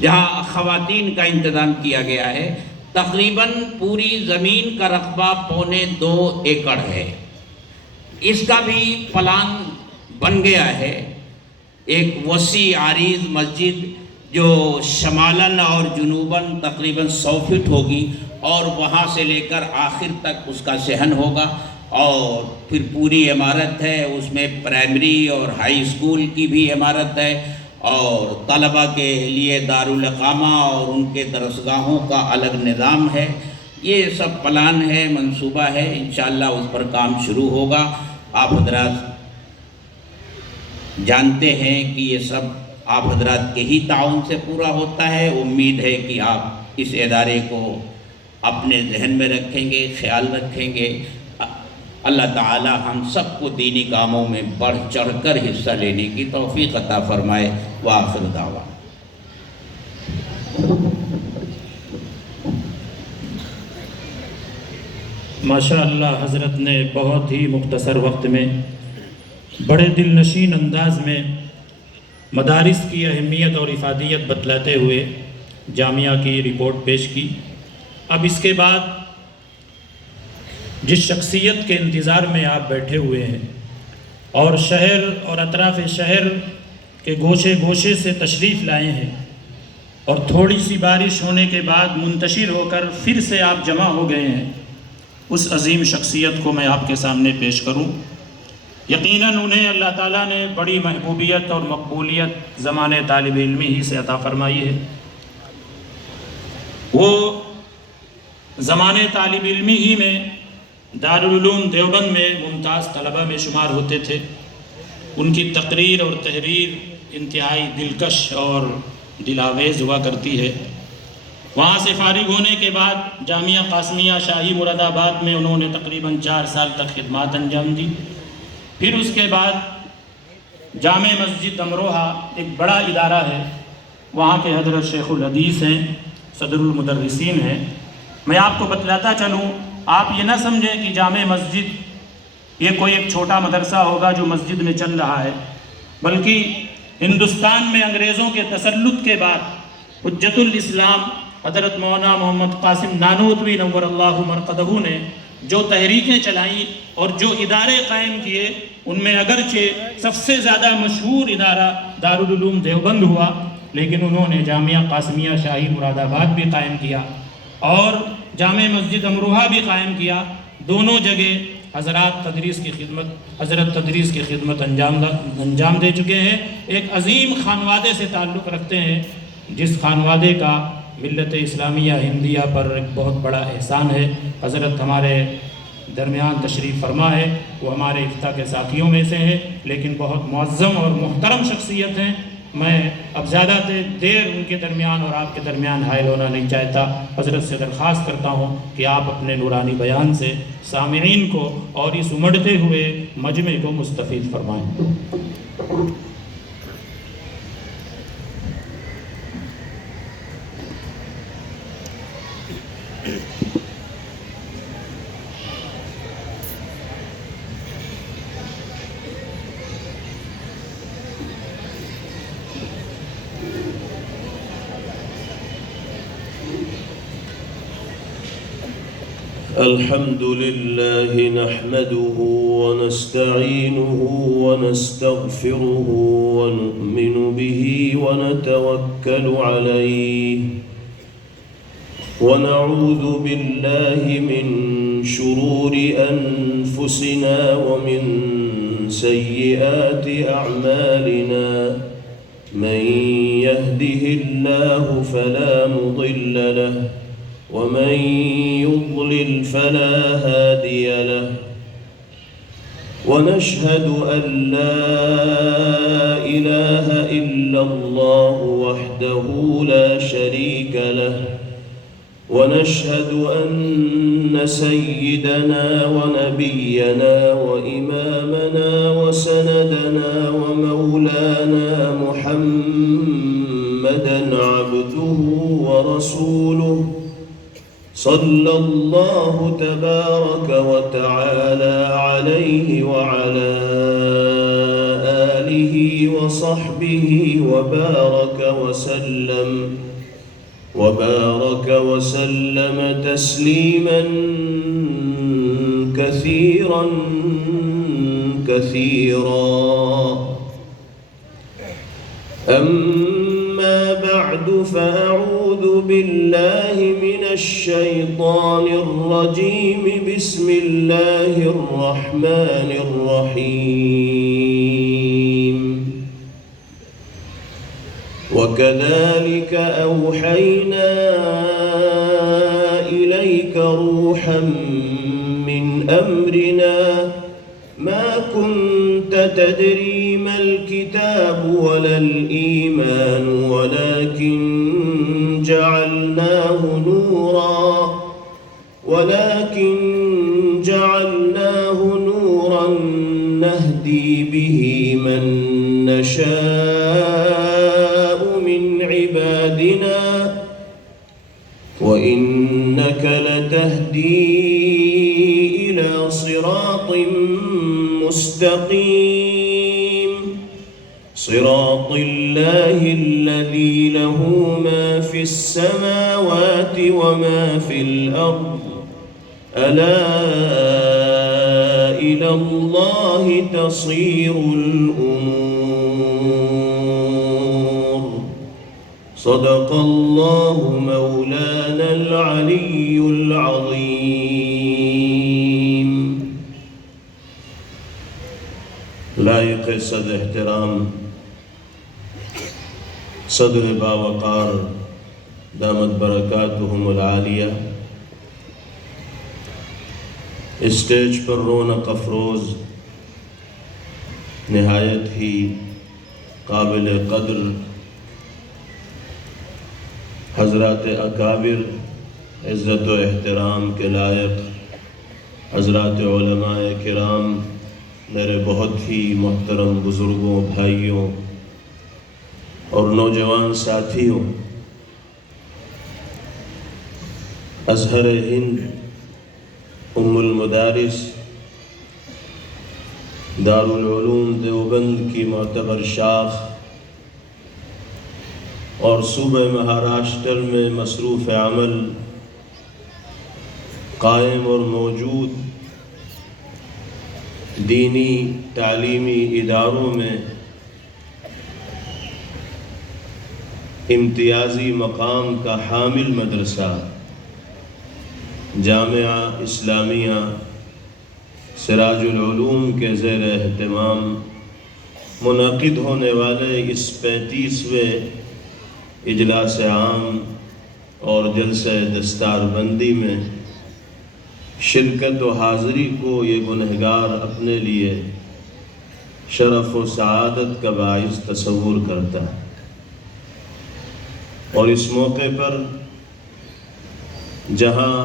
جہاں خواتین کا انتظام کیا گیا ہے۔ تقریباً پوری زمین کا رقبہ 2.25 ایکڑ ہے۔ اس کا بھی پلان بن گیا ہے، ایک وسیع عریض مسجد جو شمالاً اور جنوباً تقریباً 100 فٹ ہوگی، اور وہاں سے لے کر آخر تک اس کا صحن ہوگا، اور پھر پوری عمارت ہے، اس میں پرائمری اور ہائی اسکول کی بھی عمارت ہے، اور طلبہ کے لیے دارالاقامہ اور ان کے درسگاہوں کا الگ نظام ہے۔ یہ سب پلان ہے، منصوبہ ہے، انشاءاللہ اس پر کام شروع ہوگا۔ آپ حضرات جانتے ہیں کہ یہ سب آپ حضرات کے ہی تعاون سے پورا ہوتا ہے۔ امید ہے کہ آپ اس ادارے کو اپنے ذہن میں رکھیں گے، خیال رکھیں گے۔ اللہ تعالی ہم سب کو دینی کاموں میں بڑھ چڑھ کر حصہ لینے کی توفیق عطا فرمائے۔ وآخر دعوانا۔ ماشاءاللہ حضرت نے بہت ہی مختصر وقت میں بڑے دل نشین انداز میں مدارس کی اہمیت اور افادیت بتلاتے ہوئے جامعہ کی رپورٹ پیش کی۔ اب اس کے بعد جس شخصیت کے انتظار میں آپ بیٹھے ہوئے ہیں اور شہر اور اطراف شہر کے گوشے گوشے سے تشریف لائے ہیں، اور تھوڑی سی بارش ہونے کے بعد منتشر ہو کر پھر سے آپ جمع ہو گئے ہیں، اس عظیم شخصیت کو میں آپ کے سامنے پیش کروں۔ یقیناً انہیں اللہ تعالیٰ نے بڑی محبوبیت اور مقبولیت زمانے طالب علمی ہی سے عطا فرمائی ہے۔ وہ زمانے طالب علمی ہی میں دارالعلوم دیوبند میں ممتاز طلبہ میں شمار ہوتے تھے۔ ان کی تقریر اور تحریر انتہائی دلکش اور دلاویز ہوا کرتی ہے۔ وہاں سے فارغ ہونے کے بعد جامعہ قاسمیہ شاہی مراد آباد میں انہوں نے تقریباً 4 سال تک خدمات انجام دی۔ پھر اس کے بعد جامع مسجد امروہہ ایک بڑا ادارہ ہے، وہاں کے حضرت شیخ الحدیث ہیں، صدر المدرسین ہیں۔ میں آپ کو بتلاتا چلوں، آپ یہ نہ سمجھیں کہ جامع مسجد یہ کوئی ایک چھوٹا مدرسہ ہوگا جو مسجد میں چل رہا ہے، بلکہ ہندوستان میں انگریزوں کے تسلط کے بعد حجت الاسلام حضرت مولانا محمد قاسم نانوتوی نور اللہ مرقدہ نے جو تحریکیں چلائیں اور جو ادارے قائم کیے، ان میں اگرچہ سب سے زیادہ مشہور ادارہ دارالعلوم دیوبند ہوا، لیکن انہوں نے جامعہ قاسمیہ شاہی مراد آباد بھی قائم کیا اور جامع مسجد امروہہ بھی قائم کیا۔ دونوں جگہ حضرت تدریس کی خدمت انجام دے چکے ہیں۔ ایک عظیم خانوادے سے تعلق رکھتے ہیں، جس خانوادے کا ملت اسلامیہ ہندیہ پر ایک بہت بڑا احسان ہے۔ حضرت ہمارے درمیان تشریف فرما ہے، وہ ہمارے افتاء کے ساتھیوں میں سے ہیں، لیکن بہت معظم اور محترم شخصیت ہیں۔ میں اب زیادہ دیر ان کے درمیان اور آپ کے درمیان حائل ہونا نہیں چاہتا۔ حضرت سے درخواست کرتا ہوں کہ آپ اپنے نورانی بیان سے سامعین کو اور اس امڑتے ہوئے مجمع کو مستفید فرمائیں۔ الحمد لله نحمده ونستعينه ونستغفره ونؤمن به ونتوكل عليه ونعوذ بالله من شرور أنفسنا ومن سيئات أعمالنا من يهده الله فلا مضل له ومن يضلل فلا هادي له ونشهد أن لا إله إلا الله وحده لا شريك له ونشهد أن سيدنا ونبينا وإمامنا وسندنا ومولانا محمدًا عبده ورسوله صلى الله تبارك وتعالى عليه وعلى آله وصحبه وبارك وسلم تسليما كثيرا أما بعد فأعوذ بالله من الشيطان الرجيم بسم الله الرحمن الرحيم وكذلك أوحينا إليك روحا من أمرنا ما كنت تدري ما الكتاب ولا الإيمان ولكن جعلناه نورا نهدي به من نشاء من عبادنا وإنك لتهدي إلى صراط مستقيم صراط الله الذي له ما في السماوات وما في الأرض ألا إلى الله تصير الأمور صدق الله مولانا العلي العظيم لائق صد احترام صدر باوقار دامت برکاتہم العالیہ، اسٹیج پر رونق افروز نہایت ہی قابل قدر حضرات اکابر عزت و احترام کے لائق حضرات علماء کرام، میرے بہت ہی محترم بزرگوں، بھائیوں اور نوجوان ساتھیوں، ازہر ہند ام المدارس دارالعلوم دیوبند کی معتبر شاخ اور صوبہ مہاراشٹر میں مصروف عمل قائم اور موجود دینی تعلیمی اداروں میں امتیازی مقام کا حامل مدرسہ جامعہ اسلامیہ سراج العلوم کے زیر اہتمام منعقد ہونے والے اس 35ویں اجلاس عام اور جلسہ دستار بندی میں شرکت و حاضری کو یہ گنہگار اپنے لیے شرف و سعادت کا باعث تصور کرتا ہے، اور اس موقع پر جہاں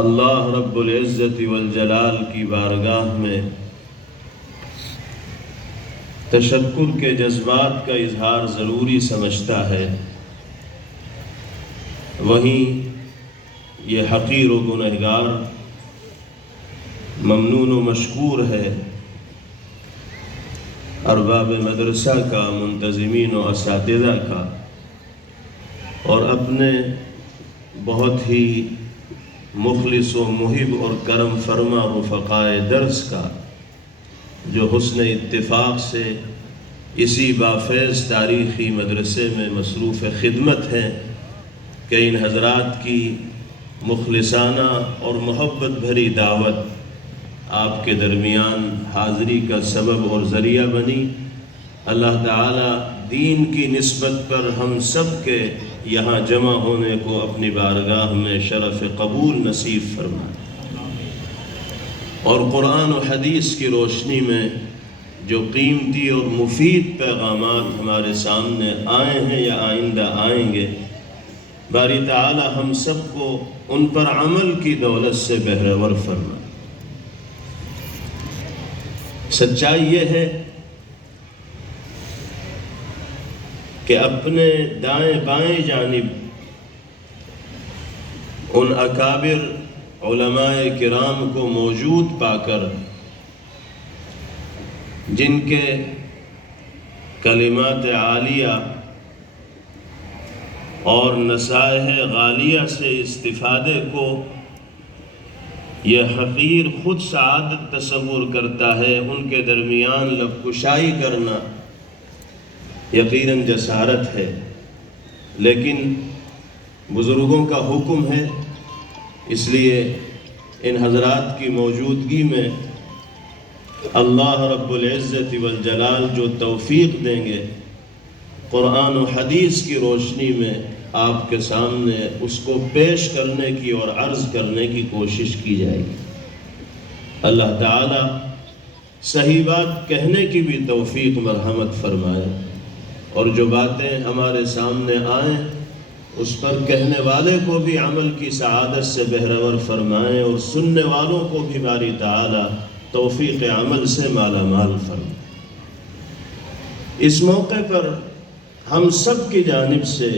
اللہ رب العزت والجلال کی بارگاہ میں تشکر کے جذبات کا اظہار ضروری سمجھتا ہے، وہیں یہ حقیر و گنہگار ممنون و مشکور ہے ارباب مدرسہ کا، منتظمین و اساتذہ کا، اور اپنے بہت ہی مخلص و محب اور کرم فرما رفقائے درس کا، جو حسن اتفاق سے اسی بافیض تاریخی مدرسے میں مصروف خدمت ہیں کہ ان حضرات کی مخلصانہ اور محبت بھری دعوت آپ کے درمیان حاضری کا سبب اور ذریعہ بنی۔ اللہ تعالی دین کی نسبت پر ہم سب کے یہاں جمع ہونے کو اپنی بارگاہ میں شرف قبول نصیب فرمائے، اور قرآن و حدیث کی روشنی میں جو قیمتی اور مفید پیغامات ہمارے سامنے آئے ہیں یا آئندہ آئیں گے، باری تعالی ہم سب کو ان پر عمل کی دولت سے بہرور فرمائے۔ سچائی یہ ہے کہ اپنے دائیں بائیں جانب ان اکابر علماء کرام کو موجود پا کر جن کے کلمات عالیہ اور نصائح غالیہ سے استفادے کو یہ حقیر خود سعادت تصور کرتا ہے، ان کے درمیان لب کشائی کرنا یقیناً جسارت ہے، لیکن بزرگوں کا حکم ہے، اس لیے ان حضرات کی موجودگی میں اللہ رب العزت والجلال جو توفیق دیں گے، قرآن و حدیث کی روشنی میں آپ کے سامنے اس کو پیش کرنے کی اور عرض کرنے کی کوشش کی جائے گی۔ اللہ تعالی صحیح بات کہنے کی بھی توفیق مرحمت فرمائے، اور جو باتیں ہمارے سامنے آئیں اس پر کہنے والے کو بھی عمل کی سعادت سے بہرور فرمائیں، اور سننے والوں کو بھی باری تعالی توفیق عمل سے مالا مال فرمائے۔ اس موقع پر ہم سب کی جانب سے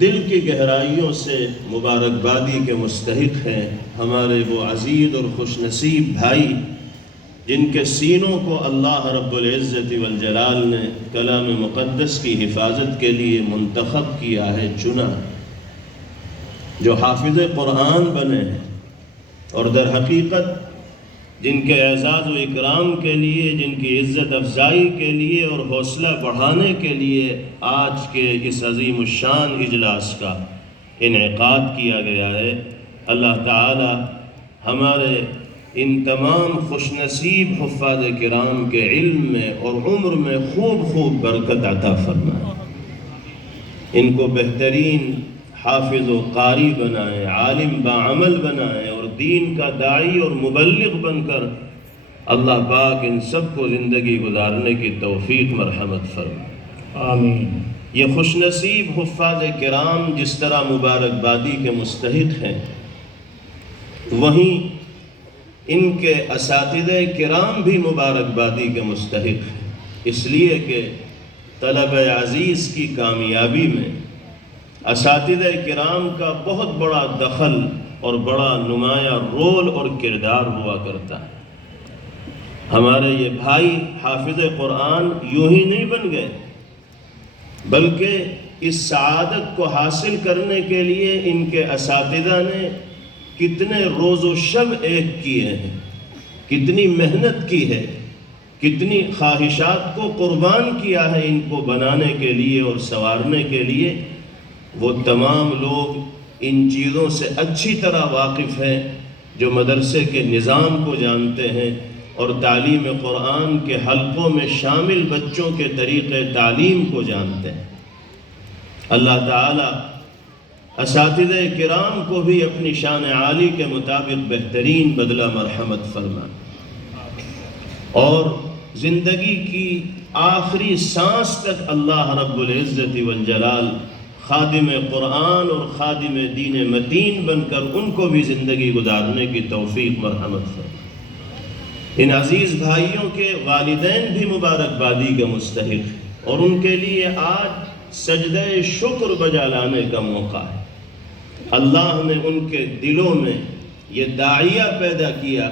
دل کی گہرائیوں سے مبارکبادی کے مستحق ہیں ہمارے وہ عزیز اور خوش نصیب بھائی جن کے سینوں کو اللہ رب العزت والجلال نے کلام مقدس کی حفاظت کے لیے منتخب کیا ہے، چنا ہے، جو حافظ قرآن بنے ہیں، اور در حقیقت جن کے اعزاز و اکرام کے لیے، جن کی عزت افزائی کے لیے اور حوصلہ بڑھانے کے لیے آج کے اس عظیم الشان اجلاس کا انعقاد کیا گیا ہے۔ اللہ تعالی ہمارے ان تمام خوش نصیب حفاظ کرام کے علم میں اور عمر میں خوب خوب برکت عطا فرمائے، ان کو بہترین حافظ و قاری بنائے، عالم بعمل بنائے، اور دین کا داعی اور مبلغ بن کر اللہ پاک ان سب کو زندگی گزارنے کی توفیق مرحمت فرمائے، آمین۔ یہ خوش نصیب حفاظ کرام جس طرح مبارکبادی کے مستحق ہیں، وہیں ان کے اساتذہ کرام بھی مبارکبادی کے مستحق ہیں، اس لیے کہ طلب عزیز کی کامیابی میں اساتذہ کرام کا بہت بڑا دخل اور بڑا نمایاں رول اور کردار ہوا کرتا ہے۔ ہمارے یہ بھائی حافظ قرآن یوں ہی نہیں بن گئے، بلکہ اس سعادت کو حاصل کرنے کے لیے ان کے اساتذہ نے کتنے روز و شب ایک کیے ہیں، کتنی محنت کی ہے، کتنی خواہشات کو قربان کیا ہے ان کو بنانے کے لیے اور سنوارنے کے لیے۔ وہ تمام لوگ ان چیزوں سے اچھی طرح واقف ہیں جو مدرسے کے نظام کو جانتے ہیں اور تعلیم قرآن کے حلقوں میں شامل بچوں کے طریقے تعلیم کو جانتے ہیں۔ اللہ تعالی اساتذہ کرام کو بھی اپنی شان عالی کے مطابق بہترین بدلہ مرحمت فرمائے، اور زندگی کی آخری سانس تک اللہ رب العزت والجلال خادم قرآن اور خادم دین متین بن کر ان کو بھی زندگی گزارنے کی توفیق مرحمت فرمائے۔ ان عزیز بھائیوں کے والدین بھی مبارکبادی کے مستحق ہیں، اور ان کے لیے آج سجدہ شکر بجا لانے کا موقع ہے۔ اللہ نے ان کے دلوں میں یہ داعیہ پیدا کیا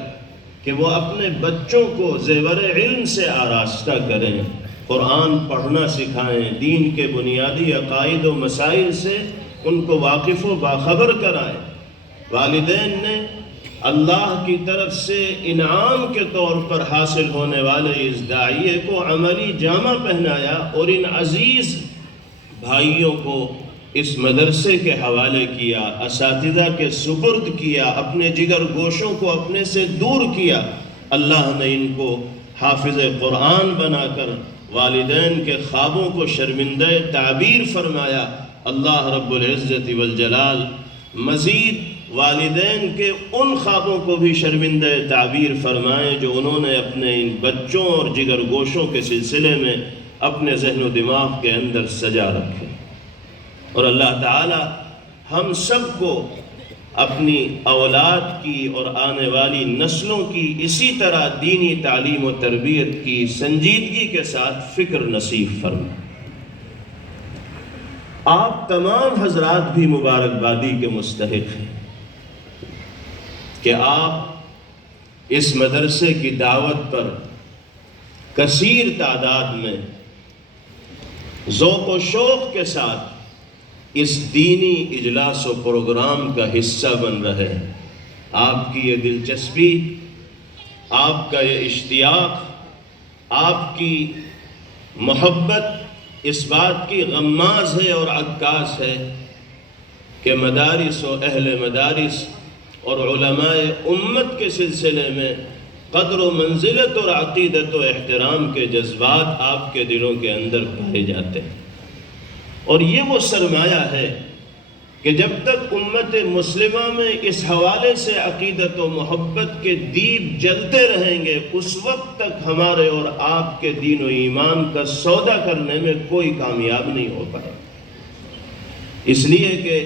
کہ وہ اپنے بچوں کو زیور علم سے آراستہ کریں، قرآن پڑھنا سکھائیں، دین کے بنیادی عقائد و مسائل سے ان کو واقف و باخبر کرائیں۔ والدین نے اللہ کی طرف سے انعام کے طور پر حاصل ہونے والے اس داعیے کو عملی جامہ پہنایا، اور ان عزیز بھائیوں کو اس مدرسے کے حوالے کیا، اساتذہ کے سپرد کیا، اپنے جگر گوشوں کو اپنے سے دور کیا، اللہ نے ان کو حافظ قرآن بنا کر والدین کے خوابوں کو شرمندہ تعبیر فرمایا۔ اللہ رب العزت والجلال مزید والدین کے ان خوابوں کو بھی شرمندہ تعبیر فرمائیں جو انہوں نے اپنے ان بچوں اور جگر گوشوں کے سلسلے میں اپنے ذہن و دماغ کے اندر سجا رکھے۔ اور اللہ تعالی ہم سب کو اپنی اولاد کی اور آنے والی نسلوں کی اسی طرح دینی تعلیم و تربیت کی سنجیدگی کے ساتھ فکر نصیب فرمائے۔ آپ تمام حضرات بھی مبارکبادی کے مستحق ہیں کہ آپ اس مدرسے کی دعوت پر کثیر تعداد میں ذوق و شوق کے ساتھ اس دینی اجلاس و پروگرام کا حصہ بن رہے ہیں۔ آپ کی یہ دلچسپی، آپ کا یہ اشتیاق، آپ کی محبت اس بات کی غماز ہے اور عکاس ہے کہ مدارس و اہل مدارس اور علماء امت کے سلسلے میں قدر و منزلت اور عقیدت و احترام کے جذبات آپ کے دلوں کے اندر پائے جاتے ہیں۔ اور یہ وہ سرمایہ ہے کہ جب تک امت مسلمہ میں اس حوالے سے عقیدت و محبت کے دیپ جلتے رہیں گے، اس وقت تک ہمارے اور آپ کے دین و ایمان کا سودا کرنے میں کوئی کامیاب نہیں ہو پائے۔ اس لیے کہ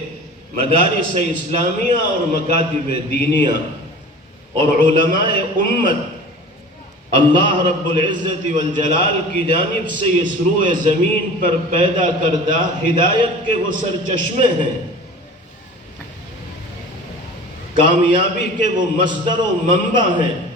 مدارس اسلامیہ اور مکاتب دینیہ اور علماء امت اللہ رب العزت والجلال کی جانب سے اس روئے زمین پر پیدا کردہ ہدایت کے وہ سرچشمے ہیں، کامیابی کے وہ مصدر و منبع ہیں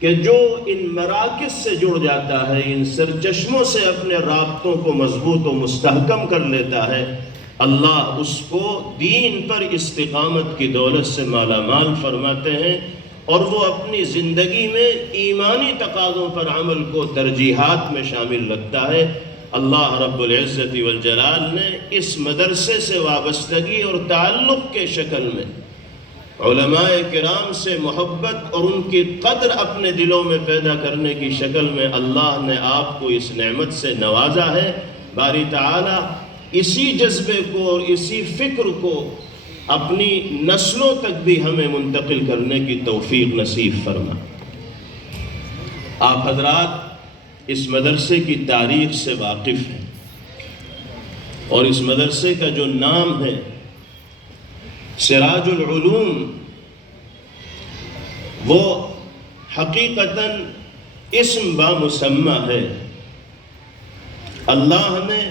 کہ جو ان مراکز سے جڑ جاتا ہے، ان سرچشموں سے اپنے رابطوں کو مضبوط و مستحکم کر لیتا ہے، اللہ اس کو دین پر استقامت کی دولت سے مالا مال فرماتے ہیں اور وہ اپنی زندگی میں ایمانی تقاضوں پر عمل کو ترجیحات میں شامل رکھتا ہے۔ اللہ رب العزت والجلال نے اس مدرسے سے وابستگی اور تعلق کے شکل میں علماء کرام سے محبت اور ان کی قدر اپنے دلوں میں پیدا کرنے کی شکل میں اللہ نے آپ کو اس نعمت سے نوازا ہے۔ باری تعالی اسی جذبے کو اور اسی فکر کو اپنی نسلوں تک بھی ہمیں منتقل کرنے کی توفیق نصیب فرما۔ آپ حضرات اس مدرسے کی تاریخ سے واقف ہیں اور اس مدرسے کا جو نام ہے سراج العلوم، وہ حقیقتاً اسم بامسمہ ہے۔ اللہ نے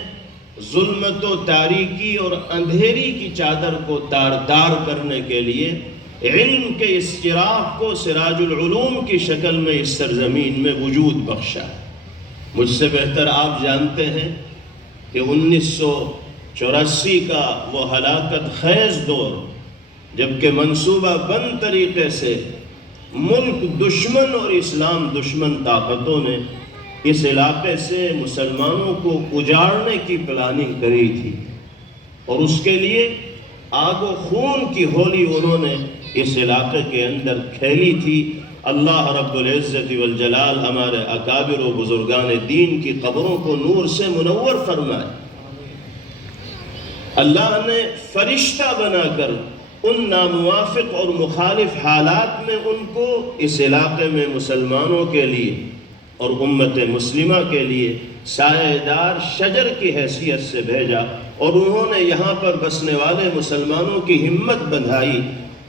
ظلمت و تاریکی اور اندھیری کی چادر کو تار تار کرنے کے لیے علم کے اس چراغ کو سراج العلوم کی شکل میں اس سرزمین میں وجود بخشا۔ مجھ سے بہتر آپ جانتے ہیں کہ 1984 کا وہ ہلاکت خیز دور، جبکہ منصوبہ بند طریقے سے ملک دشمن اور اسلام دشمن طاقتوں نے اس علاقے سے مسلمانوں کو اجاڑنے کی پلاننگ کری تھی اور اس کے لیے آگ و خون کی ہولی انہوں نے اس علاقے کے اندر کھیلی تھی۔ اللہ رب العزت والجلال ہمارے اکابر و بزرگان دین کی قبروں کو نور سے منور فرمائے۔ اللہ نے فرشتہ بنا کر ان ناموافق اور مخالف حالات میں ان کو اس علاقے میں مسلمانوں کے لیے اور امت مسلمہ کے لیے سایہ دار شجر کی حیثیت سے بھیجا اور انہوں نے یہاں پر بسنے والے مسلمانوں کی ہمت بندھائی،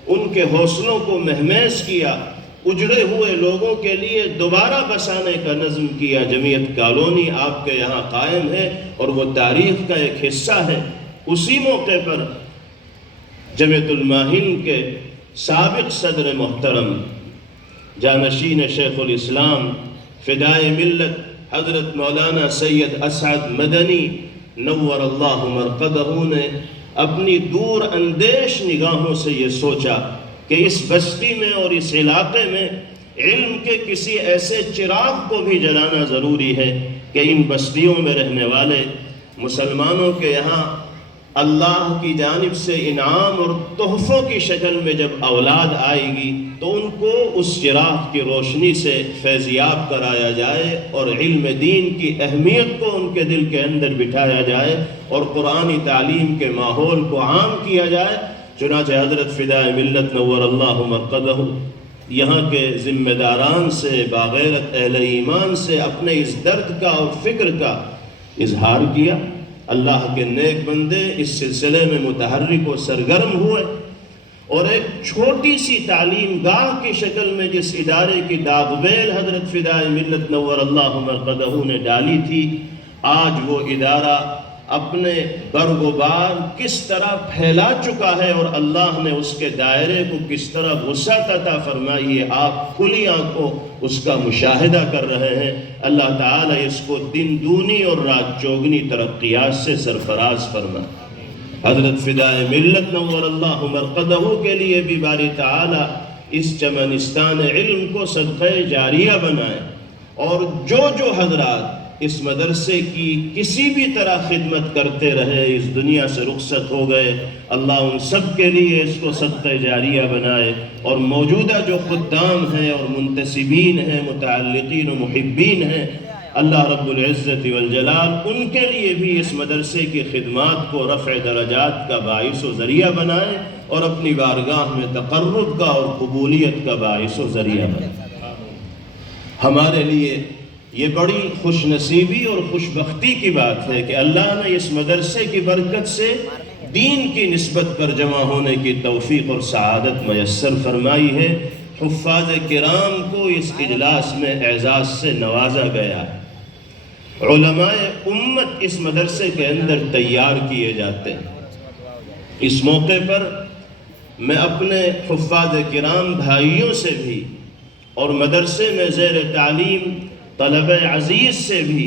ان کے حوصلوں کو مہمیز کیا، اجڑے ہوئے لوگوں کے لیے دوبارہ بسانے کا نظم کیا۔ جمعیت کالونی آپ کے یہاں قائم ہے اور وہ تاریخ کا ایک حصہ ہے۔ اسی موقع پر جمعیت الماہین کے سابق صدر محترم جانشین شیخ الاسلام فدائے ملت حضرت مولانا سید اسعد مدنی نور اللہ مرقدہ نے اپنی دور اندیش نگاہوں سے یہ سوچا کہ اس بستی میں اور اس علاقے میں علم کے کسی ایسے چراغ کو بھی جلانا ضروری ہے کہ ان بستیوں میں رہنے والے مسلمانوں کے یہاں اللہ کی جانب سے انعام اور تحفوں کی شکل میں جب اولاد آئے گی تو ان کو اس چراغ کی روشنی سے فیضیاب کرایا جائے اور علم دین کی اہمیت کو ان کے دل کے اندر بٹھایا جائے اور قرآنی تعلیم کے ماحول کو عام کیا جائے۔ چنانچہ حضرت فدائے ملت نور اللہ مرقدہ یہاں کے ذمہ داران سے، باغیرت اہل ایمان سے اپنے اس درد کا اور فکر کا اظہار کیا۔ اللہ کے نیک بندے اس سلسلے میں متحرک و سرگرم ہوئے اور ایک چھوٹی سی تعلیم گاہ کی شکل میں جس ادارے کی داغ بیل حضرت فدائے ملت نور اللہ مرقدہ نے ڈالی تھی، آج وہ ادارہ اپنے برگ و بار کس طرح پھیلا چکا ہے اور اللہ نے اس کے دائرے کو کس طرح وسعت عطا فرمائی ہے، آپ کھلی آنکھوں اس کا مشاہدہ کر رہے ہیں۔ اللہ تعالیٰ اس کو دن دونی اور رات چوگنی ترقیات سے سرفراز فرمائے۔ حضرت فدائے ملت نور اللہ مرقدہ کے لیے بھی باری تعالیٰ اس چمنستان علم کو صدقہ جاریہ بنائے، اور جو حضرات اس مدرسے کی کسی بھی طرح خدمت کرتے رہے، اس دنیا سے رخصت ہو گئے، اللہ ان سب کے لیے اس کو صدقہ جاریہ بنائے، اور موجودہ جو خدام ہیں اور منتسبین ہیں، متعلقین و محبین ہیں، اللہ رب العزت والجلال ان کے لیے بھی اس مدرسے کی خدمات کو رفع درجات کا باعث و ذریعہ بنائے اور اپنی بارگاہ میں تقرب کا اور قبولیت کا باعث و ذریعہ بنائے۔ ہمارے لیے یہ بڑی خوش نصیبی اور خوش بختی کی بات ہے کہ اللہ نے اس مدرسے کی برکت سے دین کی نسبت پر جمع ہونے کی توفیق اور سعادت میسر فرمائی ہے۔ حفاظ کرام کو اس اجلاس میں اعزاز سے نوازا گیا ہے۔ علماء امت اس مدرسے کے اندر تیار کیے جاتے ہیں۔ اس موقع پر میں اپنے حفاظ کرام بھائیوں سے بھی اور مدرسے میں زیر تعلیم طلبہ عزیز سے بھی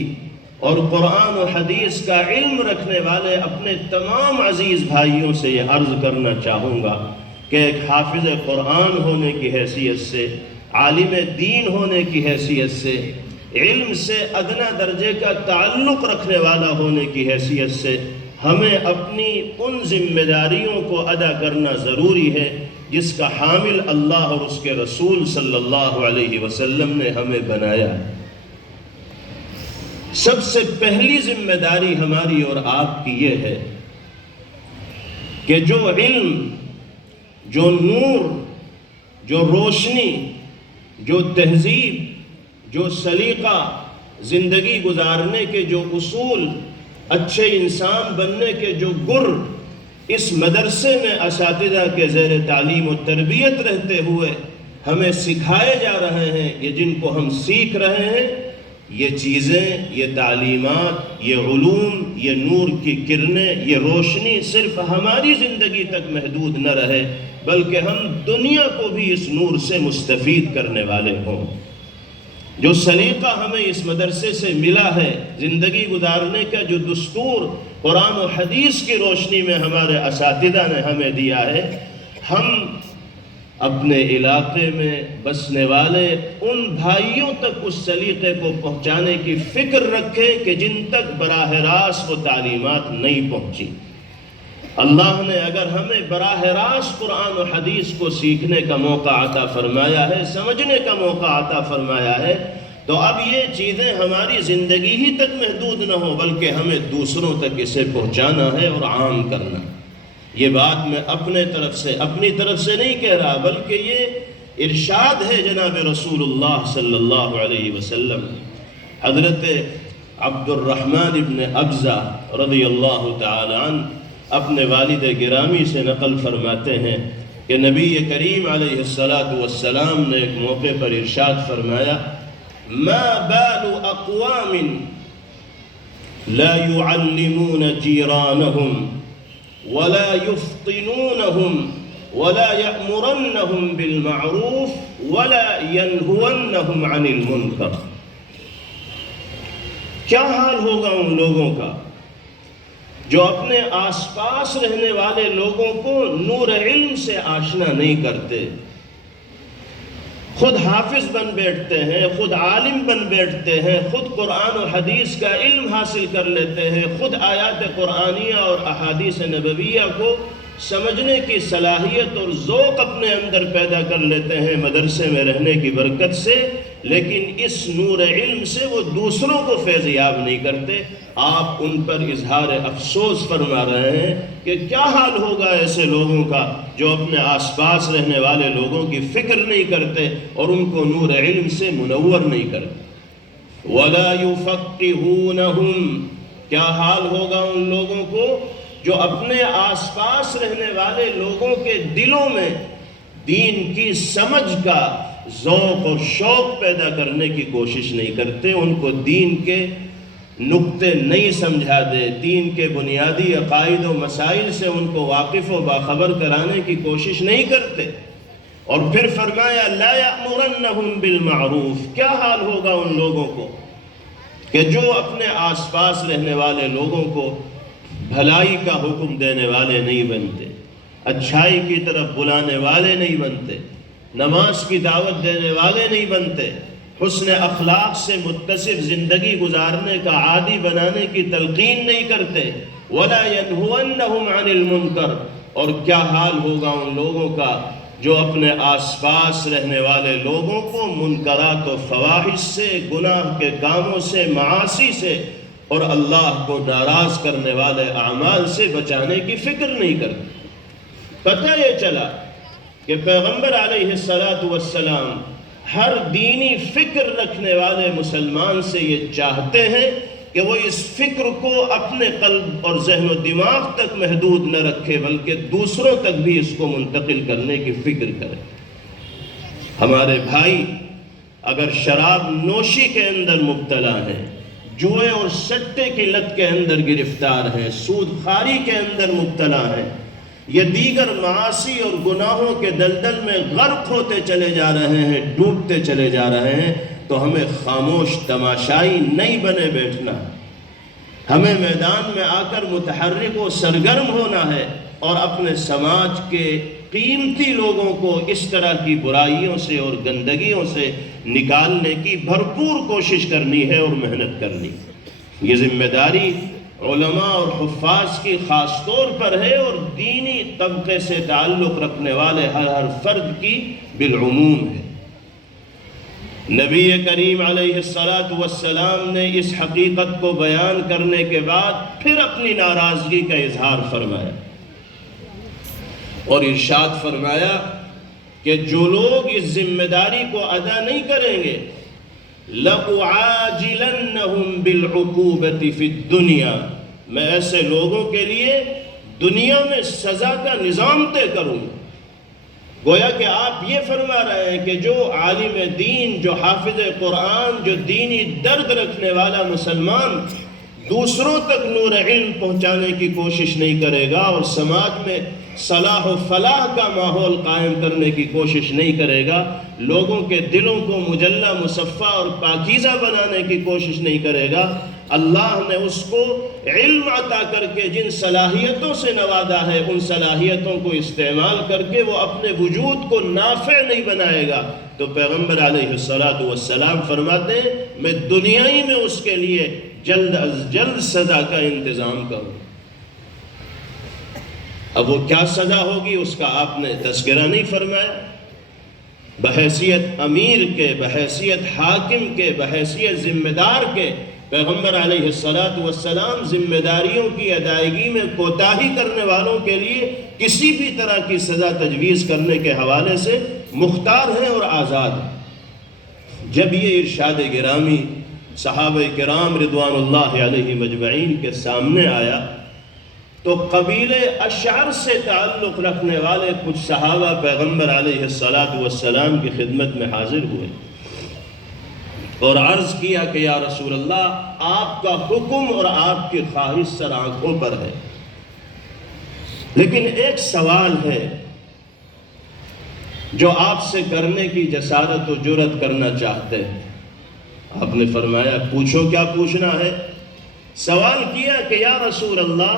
اور قرآن و حدیث کا علم رکھنے والے اپنے تمام عزیز بھائیوں سے یہ عرض کرنا چاہوں گا کہ ایک حافظ قرآن ہونے کی حیثیت سے، عالم دین ہونے کی حیثیت سے، علم سے ادنا درجے کا تعلق رکھنے والا ہونے کی حیثیت سے ہمیں اپنی ان ذمہ داریوں کو ادا کرنا ضروری ہے جس کا حامل اللہ اور اس کے رسول صلی اللہ علیہ وسلم نے ہمیں بنایا ہے۔ سب سے پہلی ذمہ داری ہماری اور آپ کی یہ ہے کہ جو علم، جو نور، جو روشنی، جو تہذیب، جو سلیقہ، زندگی گزارنے کے جو اصول، اچھے انسان بننے کے جو گر اس مدرسے میں اساتذہ کے زیر تعلیم و تربیت رہتے ہوئے ہمیں سکھائے جا رہے ہیں، یہ جن کو ہم سیکھ رہے ہیں، یہ چیزیں، یہ تعلیمات، یہ علوم، یہ نور کی کرنیں، یہ روشنی صرف ہماری زندگی تک محدود نہ رہے بلکہ ہم دنیا کو بھی اس نور سے مستفید کرنے والے ہوں۔ جو سلیقہ ہمیں اس مدرسے سے ملا ہے، زندگی گزارنے کا جو دستور قرآن و حدیث کی روشنی میں ہمارے اساتذہ نے ہمیں دیا ہے، ہم اپنے علاقے میں بسنے والے ان بھائیوں تک اس سلیقے کو پہنچانے کی فکر رکھیں کہ جن تک براہ راست وہ تعلیمات نہیں پہنچی۔ اللہ نے اگر ہمیں براہ راست قرآن و حدیث کو سیکھنے کا موقع عطا فرمایا ہے، سمجھنے کا موقع عطا فرمایا ہے، تو اب یہ چیزیں ہماری زندگی ہی تک محدود نہ ہو بلکہ ہمیں دوسروں تک اسے پہنچانا ہے اور عام کرنا۔ یہ بات میں اپنی طرف سے نہیں کہہ رہا بلکہ یہ ارشاد ہے جناب رسول اللہ صلی اللہ علیہ وسلم۔ حضرت عبد الرحمن ابن ابزہ رضی اللہ تعالی عنہ اپنے والد گرامی سے نقل فرماتے ہیں کہ نبی کریم علیہ السلام نے ایک موقع پر ارشاد فرمایا، ما بال اقوام لا يعلمون جيرانهم ولا يفطنونهم ولا يأمرنهم بالمعروف ولا ينهونهم عن المنكر۔ کیا حال ہوگا ان لوگوں کا جو اپنے آس پاس رہنے والے لوگوں کو نور علم سے آشنا نہیں کرتے، خود حافظ بن بیٹھتے ہیں، خود عالم بن بیٹھتے ہیں، خود قرآن و حدیث کا علم حاصل کر لیتے ہیں، خود آیات قرآنیہ اور احادیث نبویہ کو سمجھنے کی صلاحیت اور ذوق اپنے اندر پیدا کر لیتے ہیں مدرسے میں رہنے کی برکت سے، لیکن اس نور علم سے وہ دوسروں کو فیض یاب نہیں کرتے۔ آپ ان پر اظہار افسوس فرما رہے ہیں کہ کیا حال ہوگا ایسے لوگوں کا جو اپنے آس پاس رہنے والے لوگوں کی فکر نہیں کرتے اور ان کو نور علم سے منور نہیں کرتے۔ وَلَا يُفَقِّهُونَهُمْ، کیا حال ہوگا ان لوگوں کو جو اپنے آس پاس رہنے والے لوگوں کے دلوں میں دین کی سمجھ کا ذوق اور شوق پیدا کرنے کی کوشش نہیں کرتے، ان کو دین کے نقطے نہیں سمجھا دے، دین کے بنیادی عقائد و مسائل سے ان کو واقف و باخبر کرانے کی کوشش نہیں کرتے۔ اور پھر فرمایا لا یأمرنہم بالمعروف، کیا حال ہوگا ان لوگوں کو کہ جو اپنے آس پاس رہنے والے لوگوں کو بھلائی کا حکم دینے والے نہیں بنتے، اچھائی کی طرف بلانے والے نہیں بنتے، نماز کی دعوت دینے والے نہیں بنتے، حسن اخلاق سے متصف زندگی گزارنے کا عادی بنانے کی تلقین نہیں کرتے۔ وَلَا يَنْهُوَنَّهُمْ عَنِ الْمُنْكَرِ، اور کیا حال ہوگا ان لوگوں کا جو اپنے آس پاس رہنے والے لوگوں کو منکرات و فواحش سے، گناہ کے کاموں سے، معاصی سے اور اللہ کو ناراض کرنے والے اعمال سے بچانے کی فکر نہیں کرتے۔ پتہ یہ چلا کہ پیغمبر علیہ السلام ہر دینی فکر رکھنے والے مسلمان سے یہ چاہتے ہیں کہ وہ اس فکر کو اپنے قلب اور ذہن و دماغ تک محدود نہ رکھے بلکہ دوسروں تک بھی اس کو منتقل کرنے کی فکر کرے۔ ہمارے بھائی اگر شراب نوشی کے اندر مبتلا ہیں، جوئے اور سٹے کی لت کے اندر گرفتار ہیں، سود خواری کے اندر مبتلا ہیں، یہ دیگر معاصی اور گناہوں کے دلدل میں غرق ہوتے چلے جا رہے ہیں، ڈوبتے چلے جا رہے ہیں، تو ہمیں خاموش تماشائی نہیں بنے بیٹھنا، ہمیں میدان میں آ کر متحرک و سرگرم ہونا ہے اور اپنے سماج کے قیمتی لوگوں کو اس طرح کی برائیوں سے اور گندگیوں سے نکالنے کی بھرپور کوشش کرنی ہے اور محنت کرنی۔ یہ ذمہ داری علماء اور حفاظ کی خاص طور پر ہے اور دینی طبقے سے تعلق رکھنے والے ہر فرد کی بالعموم ہے۔ نبی کریم علیہ السلام نے اس حقیقت کو بیان کرنے کے بعد پھر اپنی ناراضگی کا اظہار فرمایا اور ارشاد فرمایا کہ جو لوگ اس ذمہ داری کو ادا نہیں کریں گے لَأُعَاجِلَنَّهُمْ بِالْعُقُوبَةِ فِي الدُّنْيَا، میں ایسے لوگوں کے لیے دنیا میں سزا کا نظام طے کروں۔ گویا کہ آپ یہ فرما رہے ہیں کہ جو عالم دین، جو حافظ قرآن، جو دینی درد رکھنے والا مسلمان دوسروں تک نور علم پہنچانے کی کوشش نہیں کرے گا اور سماج میں صلاح و فلاح کا ماحول قائم کرنے کی کوشش نہیں کرے گا، لوگوں کے دلوں کو مجلہ مصفہ اور پاکیزہ بنانے کی کوشش نہیں کرے گا، اللہ نے اس کو علم عطا کر کے جن صلاحیتوں سے نوازا ہے ان صلاحیتوں کو استعمال کر کے وہ اپنے وجود کو نافع نہیں بنائے گا، تو پیغمبر علیہ السلام فرماتے ہیں میں دنیائی میں اس کے لیے جلد از جلد سزا کا انتظام کروں۔ اب وہ کیا سزا ہوگی اس کا آپ نے تذکرہ نہیں فرمایا۔ بحیثیت امیر کے، بحیثیت حاکم کے، بحیثیت ذمہ دار کے پیغمبر علیہ السلام ذمہ داریوں کی ادائیگی میں کوتاہی کرنے والوں کے لیے کسی بھی طرح کی سزا تجویز کرنے کے حوالے سے مختار ہیں اور آزاد ہیں۔ جب یہ ارشاد گرامی صحابہ کرام رضوان اللہ علیہ مجمعین کے سامنے آیا تو قبیلہ اشعر سے تعلق رکھنے والے کچھ صحابہ پیغمبر علیہ السلام کی خدمت میں حاضر ہوئے اور عرض کیا کہ یا رسول اللہ آپ کا حکم اور آپ کی خواہش سر آنکھوں پر ہے، لیکن ایک سوال ہے جو آپ سے کرنے کی جسارت و جرأت کرنا چاہتے ہیں۔ آپ نے فرمایا پوچھو کیا پوچھنا ہے؟ سوال کیا کہ یا رسول اللہ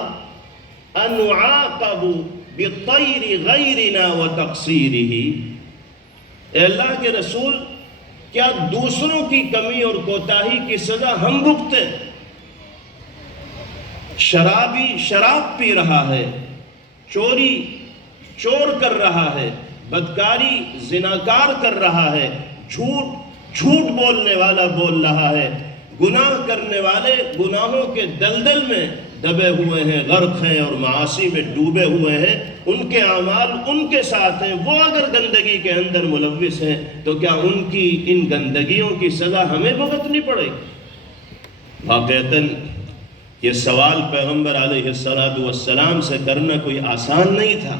انعاقب بطیر غیرنا وتقصیرہ، اے اللہ کے رسول، کیا دوسروں کی کمی اور کوتاہی کی سزا ہم بھگتے؟ شرابی شراب پی رہا ہے، چوری چور کر رہا ہے، بدکاری زناکار کر رہا ہے، جھوٹ بولنے والا بول رہا ہے، گناہ کرنے والے گناہوں کے دلدل میں دبے ہوئے ہیں، غرق ہیں اور معاصی میں ڈوبے ہوئے ہیں، ان کے اعمال ان کے ساتھ ہیں، وہ اگر گندگی کے اندر ملوث ہیں تو کیا ان کی ان گندگیوں کی سزا ہمیں بھگتنی پڑے؟ واقعتاً یہ سوال پیغمبر علیہ السلام سے کرنا کوئی آسان نہیں تھا،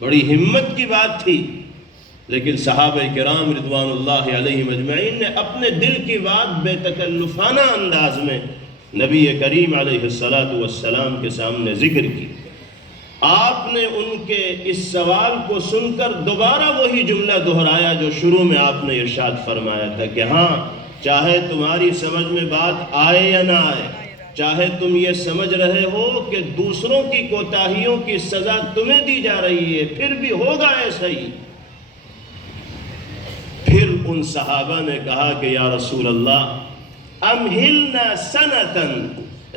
بڑی ہمت کی بات تھی، لیکن صحابہ کرام رضوان اللہ علیہم اجمعین نے اپنے دل کی بات بے تکلفانہ انداز میں نبی کریم علیہ السلام کے سامنے ذکر کی۔ آپ نے ان کے اس سوال کو سن کر دوبارہ وہی جملہ دہرایا جو شروع میں آپ نے ارشاد فرمایا تھا کہ ہاں، چاہے تمہاری سمجھ میں بات آئے یا نہ آئے، چاہے تم یہ سمجھ رہے ہو کہ دوسروں کی کوتاہیوں کی سزا تمہیں دی جا رہی ہے، پھر بھی ہوگا ایسا ہی۔ پھر ان صحابہ نے کہا کہ یا رسول اللہ امہلنا سنتن،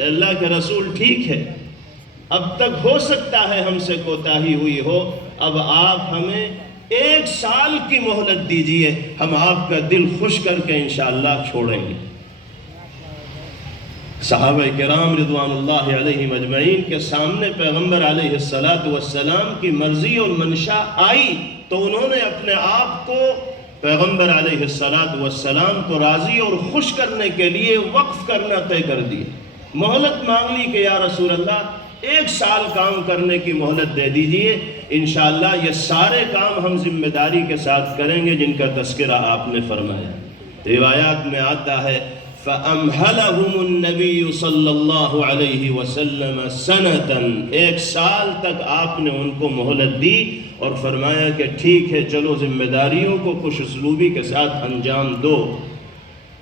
اللہ کے رسول ٹھیک ہے، اب تک ہو سکتا ہے ہم سے کوتاہی ہوئی ہو، اب آپ ہمیں 1 سال کی مہلت دیجئے، ہم آپ کا دل خوش کر کے انشاءاللہ چھوڑیں گے۔ صحابہ کرام رضوان اللہ علیہم اجمعین کے سامنے پیغمبر علیہ السلام کی مرضی اور منشا آئی تو انہوں نے اپنے آپ کو پیغمبر علیہ السلام کو راضی اور خوش کرنے کے لیے وقف کرنا طے کر دیا، مہلت مانگ لی کہ یا رسول اللہ 1 سال کام کرنے کی مہلت دے دیجئے، انشاءاللہ یہ سارے کام ہم ذمہ داری کے ساتھ کریں گے جن کا تذکرہ آپ نے فرمایا۔ روایات میں آتا ہے فَأَمْهَلَهُمُ النَّبِيُّ صلی اللہ علیہ وسلم سَنَةً، 1 سال تک آپ نے ان کو مہلت دی اور فرمایا کہ ٹھیک ہے، چلو ذمہ داریوں کو خوش اسلوبی کے ساتھ انجام دو۔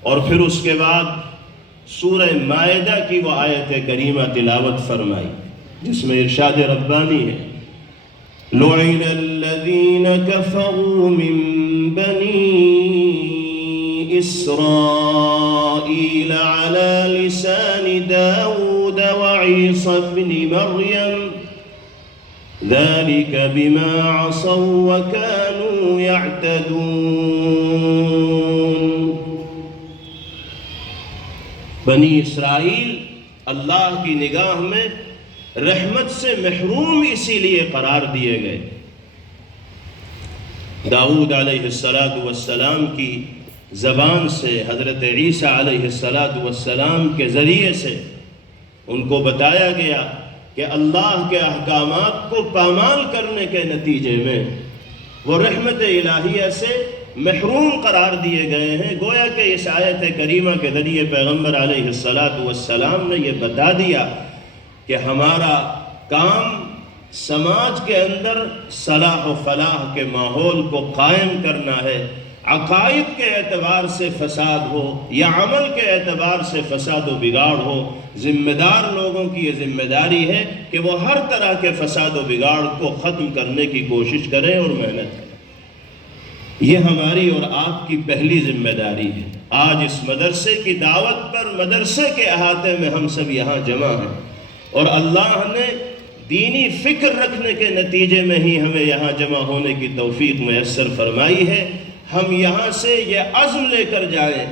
اور پھر اس کے بعد سورہ مائدہ کی وہ آیت کریمہ تلاوت فرمائی جس میں ارشاد ربانی ہے لُعِنَ الَّذِينَ كَفَرُوا مِن بَنِي إسرائيل على لسان داود وعيسى بن مريم ذلك بما عصوا وكانوا يعتدون۔ بنی اسرائیل اللہ کی نگاہ میں رحمت سے محروم اسی لیے قرار دیے گئے۔ داؤد علیہ السلام کی زبان سے حضرت عیسیٰ علیہ السلام کے ذریعے سے ان کو بتایا گیا کہ اللہ کے احکامات کو پامال کرنے کے نتیجے میں وہ رحمت الہیہ سے محروم قرار دیے گئے ہیں۔ گویا کہ اس آیت کریمہ کے ذریعے پیغمبر علیہ السلام نے یہ بتا دیا کہ ہمارا کام سماج کے اندر صلاح و فلاح کے ماحول کو قائم کرنا ہے، عقائد کے اعتبار سے فساد ہو یا عمل کے اعتبار سے فساد و بگاڑ ہو، ذمہ دار لوگوں کی یہ ذمہ داری ہے کہ وہ ہر طرح کے فساد و بگاڑ کو ختم کرنے کی کوشش کریں اور محنت کریں۔ یہ ہماری اور آپ کی پہلی ذمہ داری ہے۔ آج اس مدرسے کی دعوت پر مدرسے کے احاطے میں ہم سب یہاں جمع ہیں اور اللہ نے دینی فکر رکھنے کے نتیجے میں ہی ہمیں یہاں جمع ہونے کی توفیق میسر فرمائی ہے۔ ہم یہاں سے یہ عزم لے کر جائیں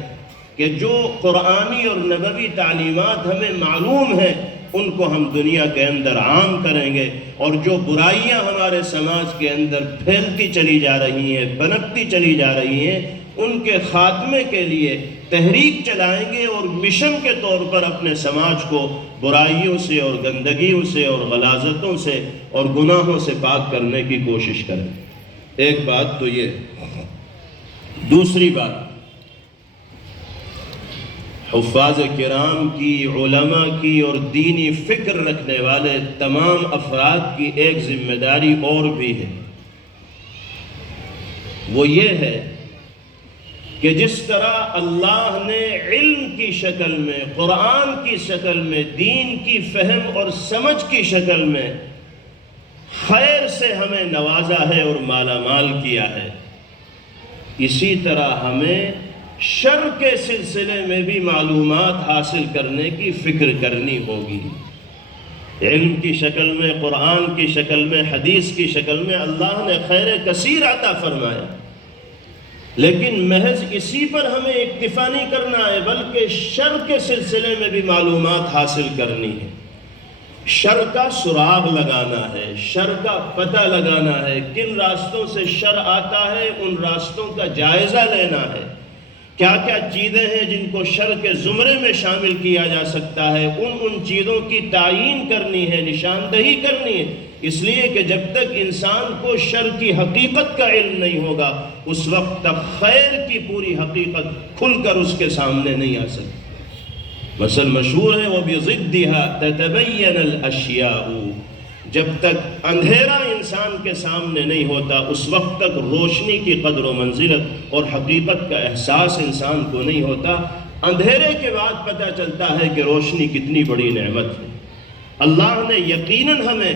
کہ جو قرآنی اور نبوی تعلیمات ہمیں معلوم ہیں ان کو ہم دنیا کے اندر عام کریں گے، اور جو برائیاں ہمارے سماج کے اندر پھیلتی چلی جا رہی ہیں، پنپتی چلی جا رہی ہیں، ان کے خاتمے کے لیے تحریک چلائیں گے اور مشن کے طور پر اپنے سماج کو برائیوں سے اور گندگیوں سے اور غلاظتوں سے اور گناہوں سے پاک کرنے کی کوشش کریں۔ ایک بات تو یہ۔ دوسری بات، حفاظ کرام کی، علماء کی اور دینی فکر رکھنے والے تمام افراد کی ایک ذمہ داری اور بھی ہے، وہ یہ ہے کہ جس طرح اللہ نے علم کی شکل میں، قرآن کی شکل میں، دین کی فہم اور سمجھ کی شکل میں خیر سے ہمیں نوازا ہے اور مالا مال کیا ہے، اسی طرح ہمیں شر کے سلسلے میں بھی معلومات حاصل کرنے کی فکر کرنی ہوگی۔ علم کی شکل میں، قرآن کی شکل میں، حدیث کی شکل میں اللہ نے خیر کثیر عطا فرمایا، لیکن محض اسی پر ہمیں اکتفا نہیں کرنا ہے، بلکہ شر کے سلسلے میں بھی معلومات حاصل کرنی ہے۔ شر کا سراغ لگانا ہے، شر کا پتہ لگانا ہے، کن راستوں سے شر آتا ہے ان راستوں کا جائزہ لینا ہے، کیا کیا چیزیں ہیں جن کو شر کے زمرے میں شامل کیا جا سکتا ہے، ان چیزوں کی تعیین کرنی ہے، نشاندہی کرنی ہے، اس لیے کہ جب تک انسان کو شر کی حقیقت کا علم نہیں ہوگا اس وقت تک خیر کی پوری حقیقت کھل کر اس کے سامنے نہیں آ سکتی۔ مثل مشہور ہے، وَبِضِدِّهَا تَتَبَيَّنَ الْأَشْيَاءُ، جب تک اندھیرا انسان کے سامنے نہیں ہوتا اس وقت تک روشنی کی قدر و منزلت اور حقیقت کا احساس انسان کو نہیں ہوتا۔ اندھیرے کے بعد پتہ چلتا ہے کہ روشنی کتنی بڑی نعمت ہے۔ اللہ نے یقیناً ہمیں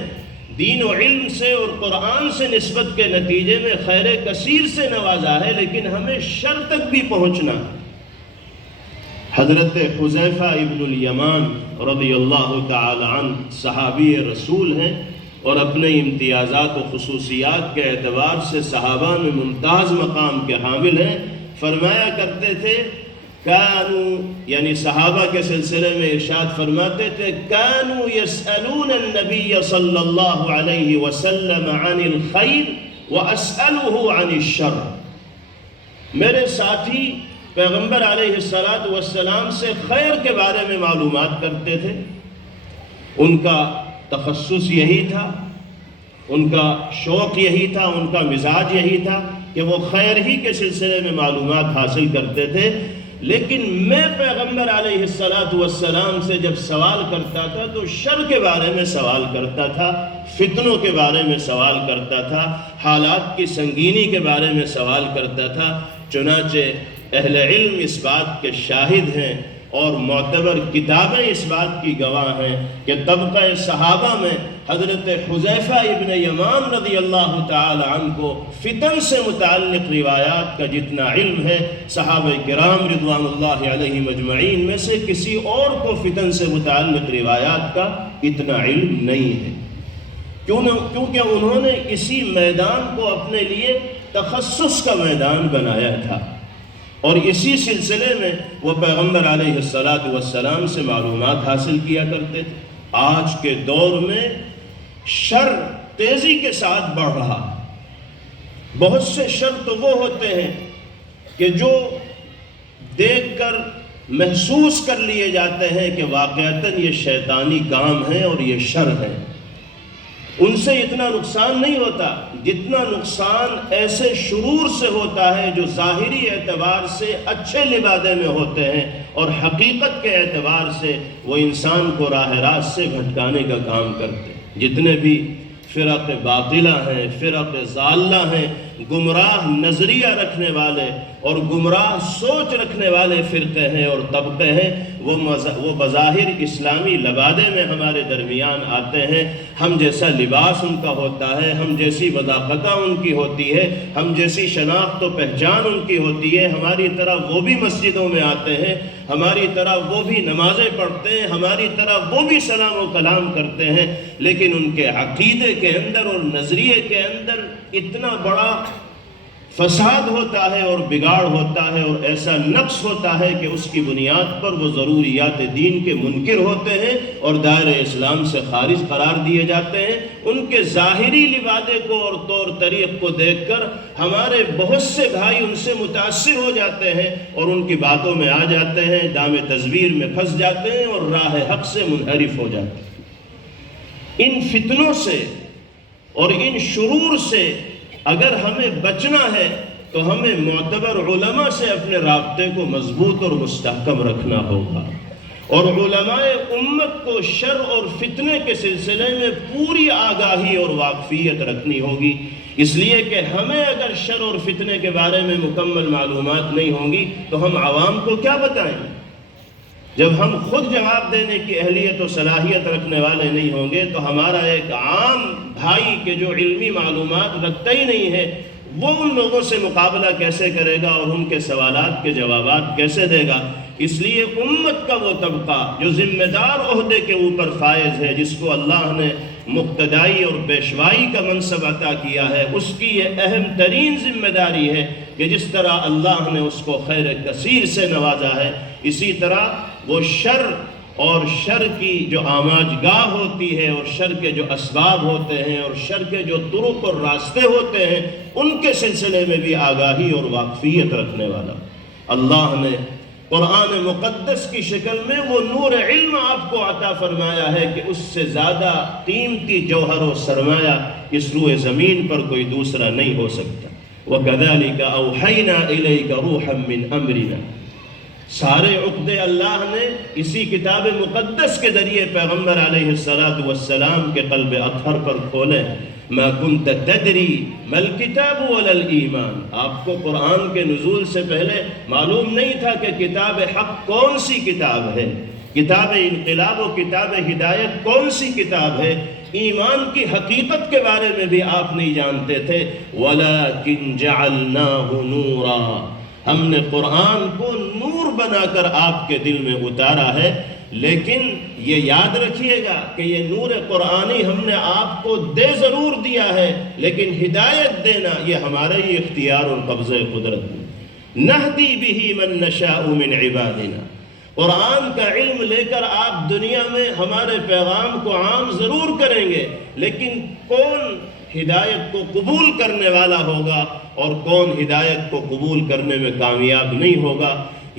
دین و علم سے اور قرآن سے نسبت کے نتیجے میں خیر کثیر سے نوازا ہے، لیکن ہمیں شر تک بھی پہنچنا ہے۔ حضرت حذیفہ ابن الیمان رضی اللہ تعالی عنہ صحابی رسول ہیں اور اپنے امتیازات و خصوصیات کے اعتبار سے صحابہ میں ممتاز مقام کے حامل ہیں۔ فرمایا کرتے تھے، کانو یعنی صحابہ کے سلسلے میں ارشاد فرماتے تھے، کانو یسألون النبی صلی اللہ علیہ وسلم عن الخیر واسألہ عن الشر، میرے ساتھی پیغمبر علیہ السلام سے خیر کے بارے میں معلومات کرتے تھے، ان کا تخصص یہی تھا، ان کا شوق یہی تھا، ان کا مزاج یہی تھا کہ وہ خیر ہی کے سلسلے میں معلومات حاصل کرتے تھے۔ لیکن میں پیغمبر علیہ السلام سے جب سوال کرتا تھا تو شر کے بارے میں سوال کرتا تھا، فتنوں کے بارے میں سوال کرتا تھا، حالات کی سنگینی کے بارے میں سوال کرتا تھا۔ چنانچہ اہل علم اس بات کے شاہد ہیں اور معتبر کتابیں اس بات کی گواہ ہیں کہ طبقہ صحابہ میں حضرت حذیفہ ابن یمان رضی اللہ تعالی عنہ کو فتن سے متعلق روایات کا جتنا علم ہے، صحابہ کرام رضوان اللہ علیہ مجمعین میں سے کسی اور کو فتن سے متعلق روایات کا اتنا علم نہیں ہے، کیونکہ انہوں نے اسی میدان کو اپنے لیے تخصص کا میدان بنایا تھا، اور اسی سلسلے میں وہ پیغمبر علیہ السلام سے معلومات حاصل کیا کرتے تھے۔ آج کے دور میں شر تیزی کے ساتھ بڑھ رہا، بہت سے شر تو وہ ہوتے ہیں کہ جو دیکھ کر محسوس کر لیے جاتے ہیں کہ واقعتاً یہ شیطانی کام ہے اور یہ شر ہے، ان سے اتنا نقصان نہیں ہوتا جتنا نقصان ایسے شرور سے ہوتا ہے جو ظاہری اعتبار سے اچھے لبادے میں ہوتے ہیں اور حقیقت کے اعتبار سے وہ انسان کو راہ راست سے بھٹکانے کا کام کرتے ہیں۔ جتنے بھی فرق باطلہ ہیں، فرق ضالہ ہیں، گمراہ نظریہ رکھنے والے اور گمراہ سوچ رکھنے والے فرقے ہیں اور طبقے ہیں، وہ بظاہر اسلامی لبادے میں ہمارے درمیان آتے ہیں۔ ہم جیسا لباس ان کا ہوتا ہے، ہم جیسی وضاقتہ ان کی ہوتی ہے، ہم جیسی شناخت و پہچان ان کی ہوتی ہے، ہماری طرح وہ بھی مسجدوں میں آتے ہیں، ہماری طرح وہ بھی نمازیں پڑھتے ہیں، ہماری طرح وہ بھی سلام و کلام کرتے ہیں، لیکن ان کے عقیدے کے اندر اور نظریے کے اندر اتنا بڑا فساد ہوتا ہے اور بگاڑ ہوتا ہے اور ایسا نقص ہوتا ہے کہ اس کی بنیاد پر وہ ضروریات دین کے منکر ہوتے ہیں اور دائرہ اسلام سے خارج قرار دیے جاتے ہیں۔ ان کے ظاہری لبادے کو اور طور طریق کو دیکھ کر ہمارے بہت سے بھائی ان سے متاثر ہو جاتے ہیں اور ان کی باتوں میں آ جاتے ہیں، دام تزویر میں پھنس جاتے ہیں اور راہ حق سے منحرف ہو جاتے ہیں۔ ان فتنوں سے اور ان شرور سے اگر ہمیں بچنا ہے تو ہمیں معتبر علماء سے اپنے رابطے کو مضبوط اور مستحکم رکھنا ہوگا، اور علماء امت کو شر اور فتنے کے سلسلے میں پوری آگاہی اور واقفیت رکھنی ہوگی، اس لیے کہ ہمیں اگر شر اور فتنے کے بارے میں مکمل معلومات نہیں ہوں گی تو ہم عوام کو کیا بتائیں؟ جب ہم خود جواب دینے کی اہلیت و صلاحیت رکھنے والے نہیں ہوں گے تو ہمارا ایک عام بھائی کہ جو علمی معلومات رکھتا ہی نہیں ہے وہ ان لوگوں سے مقابلہ کیسے کرے گا اور ان کے سوالات کے جوابات کیسے دے گا؟ اس لیے امت کا وہ طبقہ جو ذمہ دار عہدے کے اوپر فائز ہے، جس کو اللہ نے مقتدائی اور پیشوائی کا منصب عطا کیا ہے، اس کی یہ اہم ترین ذمہ داری ہے کہ جس طرح اللہ نے اس کو خیر کثیر سے نوازا ہے، اسی طرح وہ شر اور شر کی جو آماج گاہ ہوتی ہے اور شر کے جو اسباب ہوتے ہیں اور شر کے جو طرق اور راستے ہوتے ہیں، ان کے سلسلے میں بھی آگاہی اور واقفیت رکھنے والا اللہ نے قرآن مقدس کی شکل میں وہ نور علم آپ کو عطا فرمایا ہے کہ اس سے زیادہ قیمتی جوہر و سرمایہ اس روئے زمین پر کوئی دوسرا نہیں ہو سکتا۔ وَكَذَلِكَ أَوْحَيْنَا إِلَيْكَ رُوحًا مِّنْ أَمْرِنَا، سارے عقدے اللہ نے اسی کتاب مقدس کے ذریعے پیغمبر علیہ السلام کے قلب اطہر پر کھولے۔ مَا كُنْتَ تَدْرِي مَا الْكِتَابُ وَلَا الْإِيمَانُ، آپ کو قرآن کے نزول سے پہلے معلوم نہیں تھا کہ کتاب حق کون سی کتاب ہے، کتاب انقلاب و کتاب ہدایت کون سی کتاب ہے، ایمان کی حقیقت کے بارے میں بھی آپ نہیں جانتے تھے۔ وَلَكِنْ جَعَلْنَاهُ نُورًا، ہم نے قرآن کو نور بنا کر آپ کے دل میں اتارا ہے۔ لیکن یہ یاد رکھیے گا کہ یہ نور قرآنی ہم نے آپ کو دے ضرور دیا ہے، لیکن ہدایت دینا یہ ہمارا ہی اختیار اور قبضہ قدرت ہے۔ نہدی بہ من نشاء من عبادنا، قرآن کا علم لے کر آپ دنیا میں ہمارے پیغام کو عام ضرور کریں گے، لیکن کون ہدایت کو قبول کرنے والا ہوگا اور کون ہدایت کو قبول کرنے میں کامیاب نہیں ہوگا،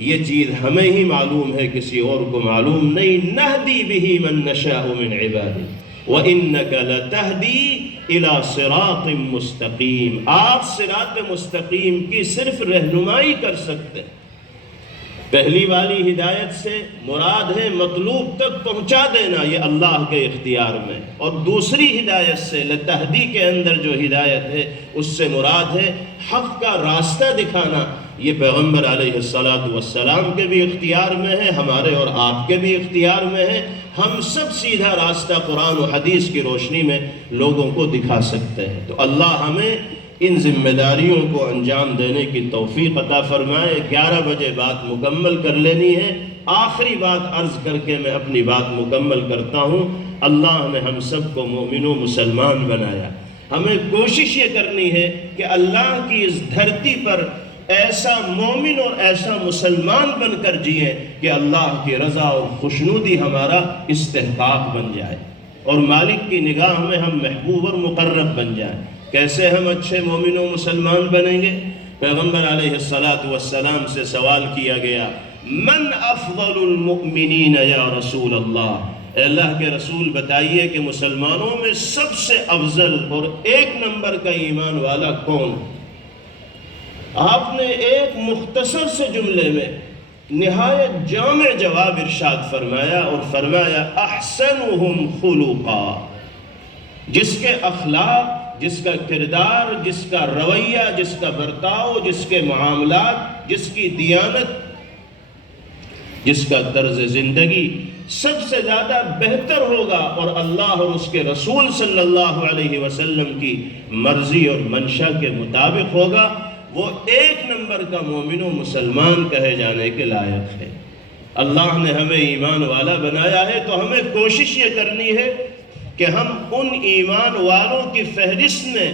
یہ چیز ہمیں ہی معلوم ہے، کسی اور کو معلوم نہیں۔ نہدی بہ من نشاء من عبادنا وَإِنَّكَ لَتَهْدِي إِلَى صِرَاطٍ مُسْتَقِيمٍ، آپ صراط مستقیم کی صرف رہنمائی کر سکتے ہیں۔ پہلی والی ہدایت سے مراد ہے مطلوب تک پہنچا دینا، یہ اللہ کے اختیار میں، اور دوسری ہدایت سے لتہدی کے اندر جو ہدایت ہے اس سے مراد ہے حق کا راستہ دکھانا، یہ پیغمبر علیہ السلام کے بھی اختیار میں ہے، ہمارے اور آپ کے بھی اختیار میں ہے۔ ہم سب سیدھا راستہ قرآن و حدیث کی روشنی میں لوگوں کو دکھا سکتے ہیں۔ تو اللہ ہمیں ان ذمہ داریوں کو انجام دینے کی توفیق عطا فرمائے۔ 11 بجے بات مکمل کر لینی ہے، آخری بات عرض کر کے میں اپنی بات مکمل کرتا ہوں۔ اللہ نے ہم سب کو مومن و مسلمان بنایا، ہمیں کوشش یہ کرنی ہے کہ اللہ کی اس دھرتی پر ایسا مومن اور ایسا مسلمان بن کر جئیں کہ اللہ کی رضا اور خوشنودی ہمارا استحقاق بن جائے اور مالک کی نگاہ میں ہم محبوب اور مقرب بن جائیں۔ کیسے ہم اچھے مومن و مسلمان بنیں گے؟ پیغمبر علیہ السلام سے سوال کیا گیا، من افضل المؤمنین یا رسول اللہ، اے اللہ کے رسول بتائیے کہ مسلمانوں میں سب سے افضل اور 1 نمبر کا ایمان والا کون؟ آپ نے ایک مختصر سے جملے میں نہایت جامع جواب ارشاد فرمایا اور فرمایا احسنہم خلقا، جس کے اخلاق، جس کا کردار، جس کا رویہ، جس کا برتاؤ، جس کے معاملات، جس کی دیانت، جس کا طرز زندگی سب سے زیادہ بہتر ہوگا اور اللہ اور اس کے رسول صلی اللہ علیہ وسلم کی مرضی اور منشا کے مطابق ہوگا، وہ 1 نمبر کا مومن و مسلمان کہے جانے کے لائق ہے۔ اللہ نے ہمیں ایمان والا بنایا ہے تو ہمیں کوشش یہ کرنی ہے کہ ہم ان ایمان والوں کی فہرست میں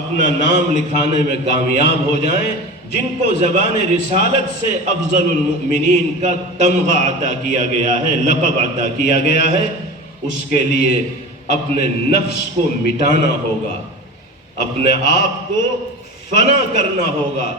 اپنا نام لکھانے میں کامیاب ہو جائیں جن کو زبان رسالت سے افضل المؤمنین کا تمغہ عطا کیا گیا ہے، لقب عطا کیا گیا ہے۔ اس کے لیے اپنے نفس کو مٹانا ہوگا، اپنے آپ کو فنا کرنا ہوگا،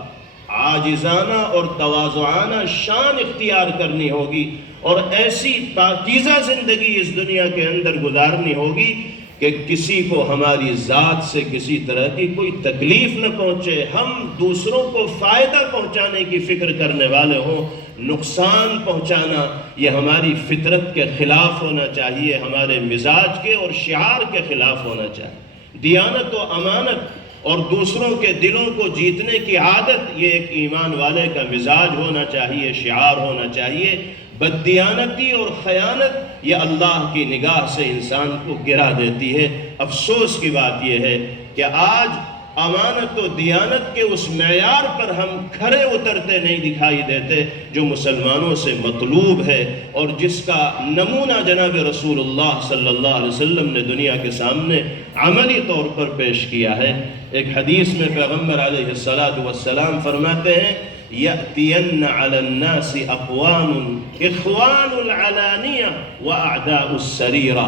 عاجزانہ اور تواضعانہ شان اختیار کرنی ہوگی اور ایسی پاکیزہ زندگی اس دنیا کے اندر گزارنی ہوگی کہ کسی کو ہماری ذات سے کسی طرح کی کوئی تکلیف نہ پہنچے، ہم دوسروں کو فائدہ پہنچانے کی فکر کرنے والے ہوں۔ نقصان پہنچانا یہ ہماری فطرت کے خلاف ہونا چاہیے، ہمارے مزاج کے اور شعار کے خلاف ہونا چاہیے۔ دیانت و امانت اور دوسروں کے دلوں کو جیتنے کی عادت یہ ایک ایمان والے کا مزاج ہونا چاہیے، شعار ہونا چاہیے۔ بددیانتی اور خیانت یہ اللہ کی نگاہ سے انسان کو گرا دیتی ہے۔ افسوس کی بات یہ ہے کہ آج امانت و دیانت کے اس معیار پر ہم کھرے اترتے نہیں دکھائی دیتے جو مسلمانوں سے مطلوب ہے اور جس کا نمونہ جناب رسول اللہ صلی اللہ علیہ وسلم نے دنیا کے سامنے عملی طور پر پیش کیا ہے۔ ایک حدیث میں پیغمبر علیہ السلام فرماتے ہیں یأتین علی الناس اقوام اخوان العلانیہ واعداء السریرہ،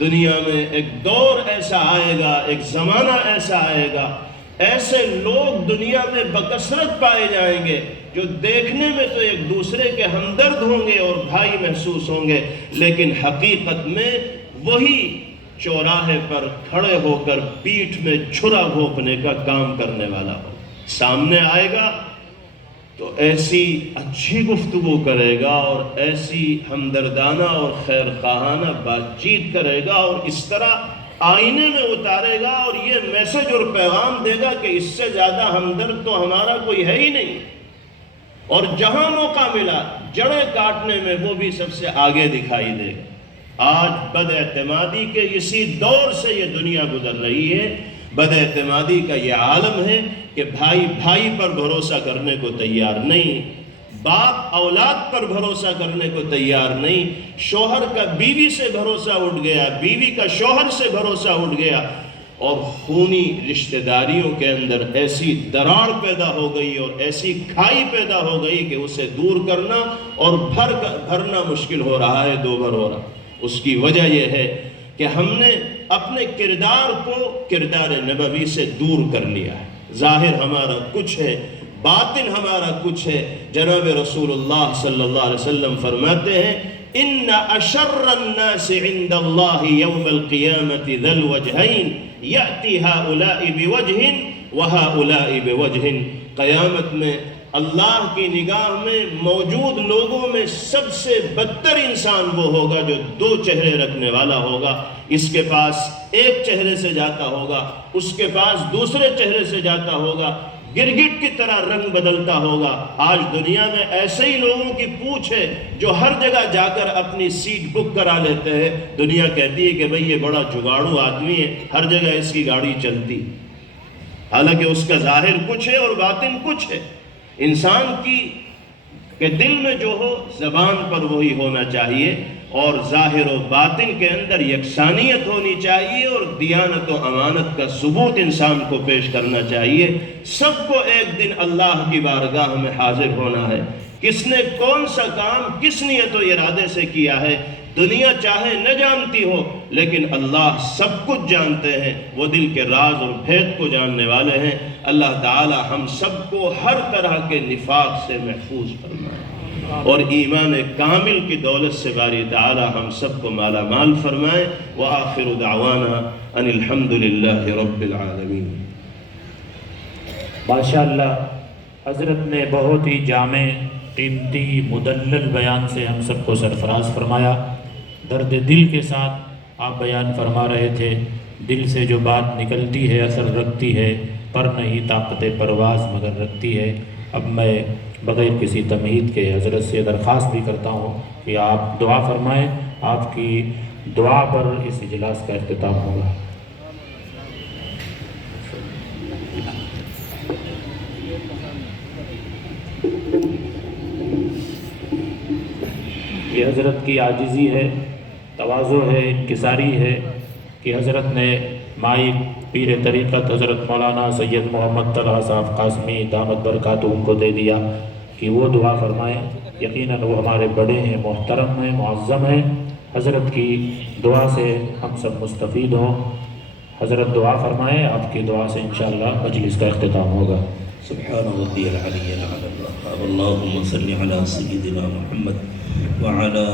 دنیا میں ایک دور ایسا آئے گا، ایک زمانہ ایسا آئے گا، ایسے لوگ دنیا میں بکثرت پائے جائیں گے جو دیکھنے میں تو ایک دوسرے کے ہمدرد ہوں گے اور بھائی محسوس ہوں گے، لیکن حقیقت میں وہی چوراہے پر کھڑے ہو کر پیٹھ میں چھرا گھونپنے کا کام کرنے والا ہو۔ سامنے آئے گا تو ایسی اچھی گفتگو کرے گا اور ایسی ہمدردانہ اور خیر خواہانہ بات چیت کرے گا اور اس طرح آئینے میں اتارے گا اور یہ میسج اور پیغام دے گا کہ اس سے زیادہ ہمدرد تو ہمارا کوئی ہے ہی نہیں، اور جہاں موقع ملا جڑیں کاٹنے میں وہ بھی سب سے آگے دکھائی دے گا۔ آج بد اعتمادی کے اسی دور سے یہ دنیا گزر رہی ہے۔ بد اعتمادی کا یہ عالم ہے کہ بھائی بھائی پر بھروسہ کرنے کو تیار نہیں، باپ اولاد پر بھروسہ کرنے کو تیار نہیں، شوہر کا بیوی سے بھروسہ اٹھ گیا، بیوی کا شوہر سے بھروسہ اٹھ گیا، اور خونی رشتہ داریوں کے اندر ایسی دراڑ پیدا ہو گئی اور ایسی کھائی پیدا ہو گئی کہ اسے دور کرنا اور بھرنا مشکل ہو رہا ہے، دو بھر ہو رہا۔ اس کی وجہ یہ ہے کہ ہم نے اپنے کردار کو کردار نبوی سے دور کر لیا ہے۔ ظاہر ہمارا کچھ ہے، باطن ہمارا کچھ ہے۔ جناب رسول اللہ صلی اللہ علیہ وسلم فرماتے ہیں ان اشر الناس عند اللہ یوم القیامت ذا الوجہین یأتی ہؤلاء بوجہ وہؤلاء بوجہ، قیامت میں اللہ کی نگاہ میں موجود لوگوں میں سب سے بدتر انسان وہ ہوگا جو دو چہرے رکھنے والا ہوگا۔ اس کے پاس ایک چہرے سے جاتا ہوگا، اس کے پاس دوسرے چہرے سے جاتا ہوگا، گرگٹ کی طرح رنگ بدلتا ہوگا۔ آج دنیا میں ایسے ہی لوگوں کی پوچھ ہے جو ہر جگہ جا کر اپنی سیٹ بک کرا لیتے ہیں۔ دنیا کہتی ہے کہ بھئی یہ بڑا جگاڑو آدمی ہے، ہر جگہ اس کی گاڑی چلتی، حالانکہ اس کا ظاہر کچھ ہے اور باطن کچھ ہے۔ انسان کی کہ دل میں جو ہو زبان پر وہی ہونا چاہیے، اور ظاہر و باطن کے اندر یکسانیت ہونی چاہیے، اور دیانت و امانت کا ثبوت انسان کو پیش کرنا چاہیے۔ سب کو ایک دن اللہ کی بارگاہ میں حاضر ہونا ہے۔ کس نے کون سا کام کس نیت و ارادے سے کیا ہے دنیا چاہے نہ جانتی ہو، لیکن اللہ سب کچھ جانتے ہیں، وہ دل کے راز اور بھید کو جاننے والے ہیں۔ اللہ تعالی ہم سب کو ہر طرح کے نفاق سے محفوظ فرمائے اور ایمان کامل کی دولت سے باری تعالی ہم سب کو مالا مال فرمائے۔ وآخر دعوانا ان الحمد للہ رب العالمین۔ ماشاءاللہ حضرت نے بہت ہی جامع، قیمتی، مدلل بیان سے ہم سب کو سرفراز فرمایا۔ درد دل کے ساتھ آپ بیان فرما رہے تھے، دل سے جو بات نکلتی ہے اثر رکھتی ہے، پر نہیں طاقت پرواز مگر رکھتی ہے۔ اب میں بغیر کسی تمہید کے حضرت سے درخواست بھی کرتا ہوں کہ آپ دعا فرمائیں، آپ کی دعا پر اس اجلاس کا اختتام ہوگا۔ یہ حضرت کی عاجزی ہے، تواضع ہے، انکساری ہے کہ حضرت نے مائی پیر طریقت حضرت مولانا سید محمد طلحہ صاحب قاسمی دامت برکاتہم کو دے دیا کہ وہ دعا فرمائیں۔ یقیناً وہ ہمارے بڑے ہیں، محترم ہیں، معظم ہیں۔ حضرت کی دعا سے ہم سب مستفید ہوں۔ حضرت دعا فرمائیں، آپ کی دعا سے انشاءاللہ مجلس کا اختتام ہوگا۔ سبحان ربی العلی العظیم، اللہم صلی علی سیدنا محمد وعلی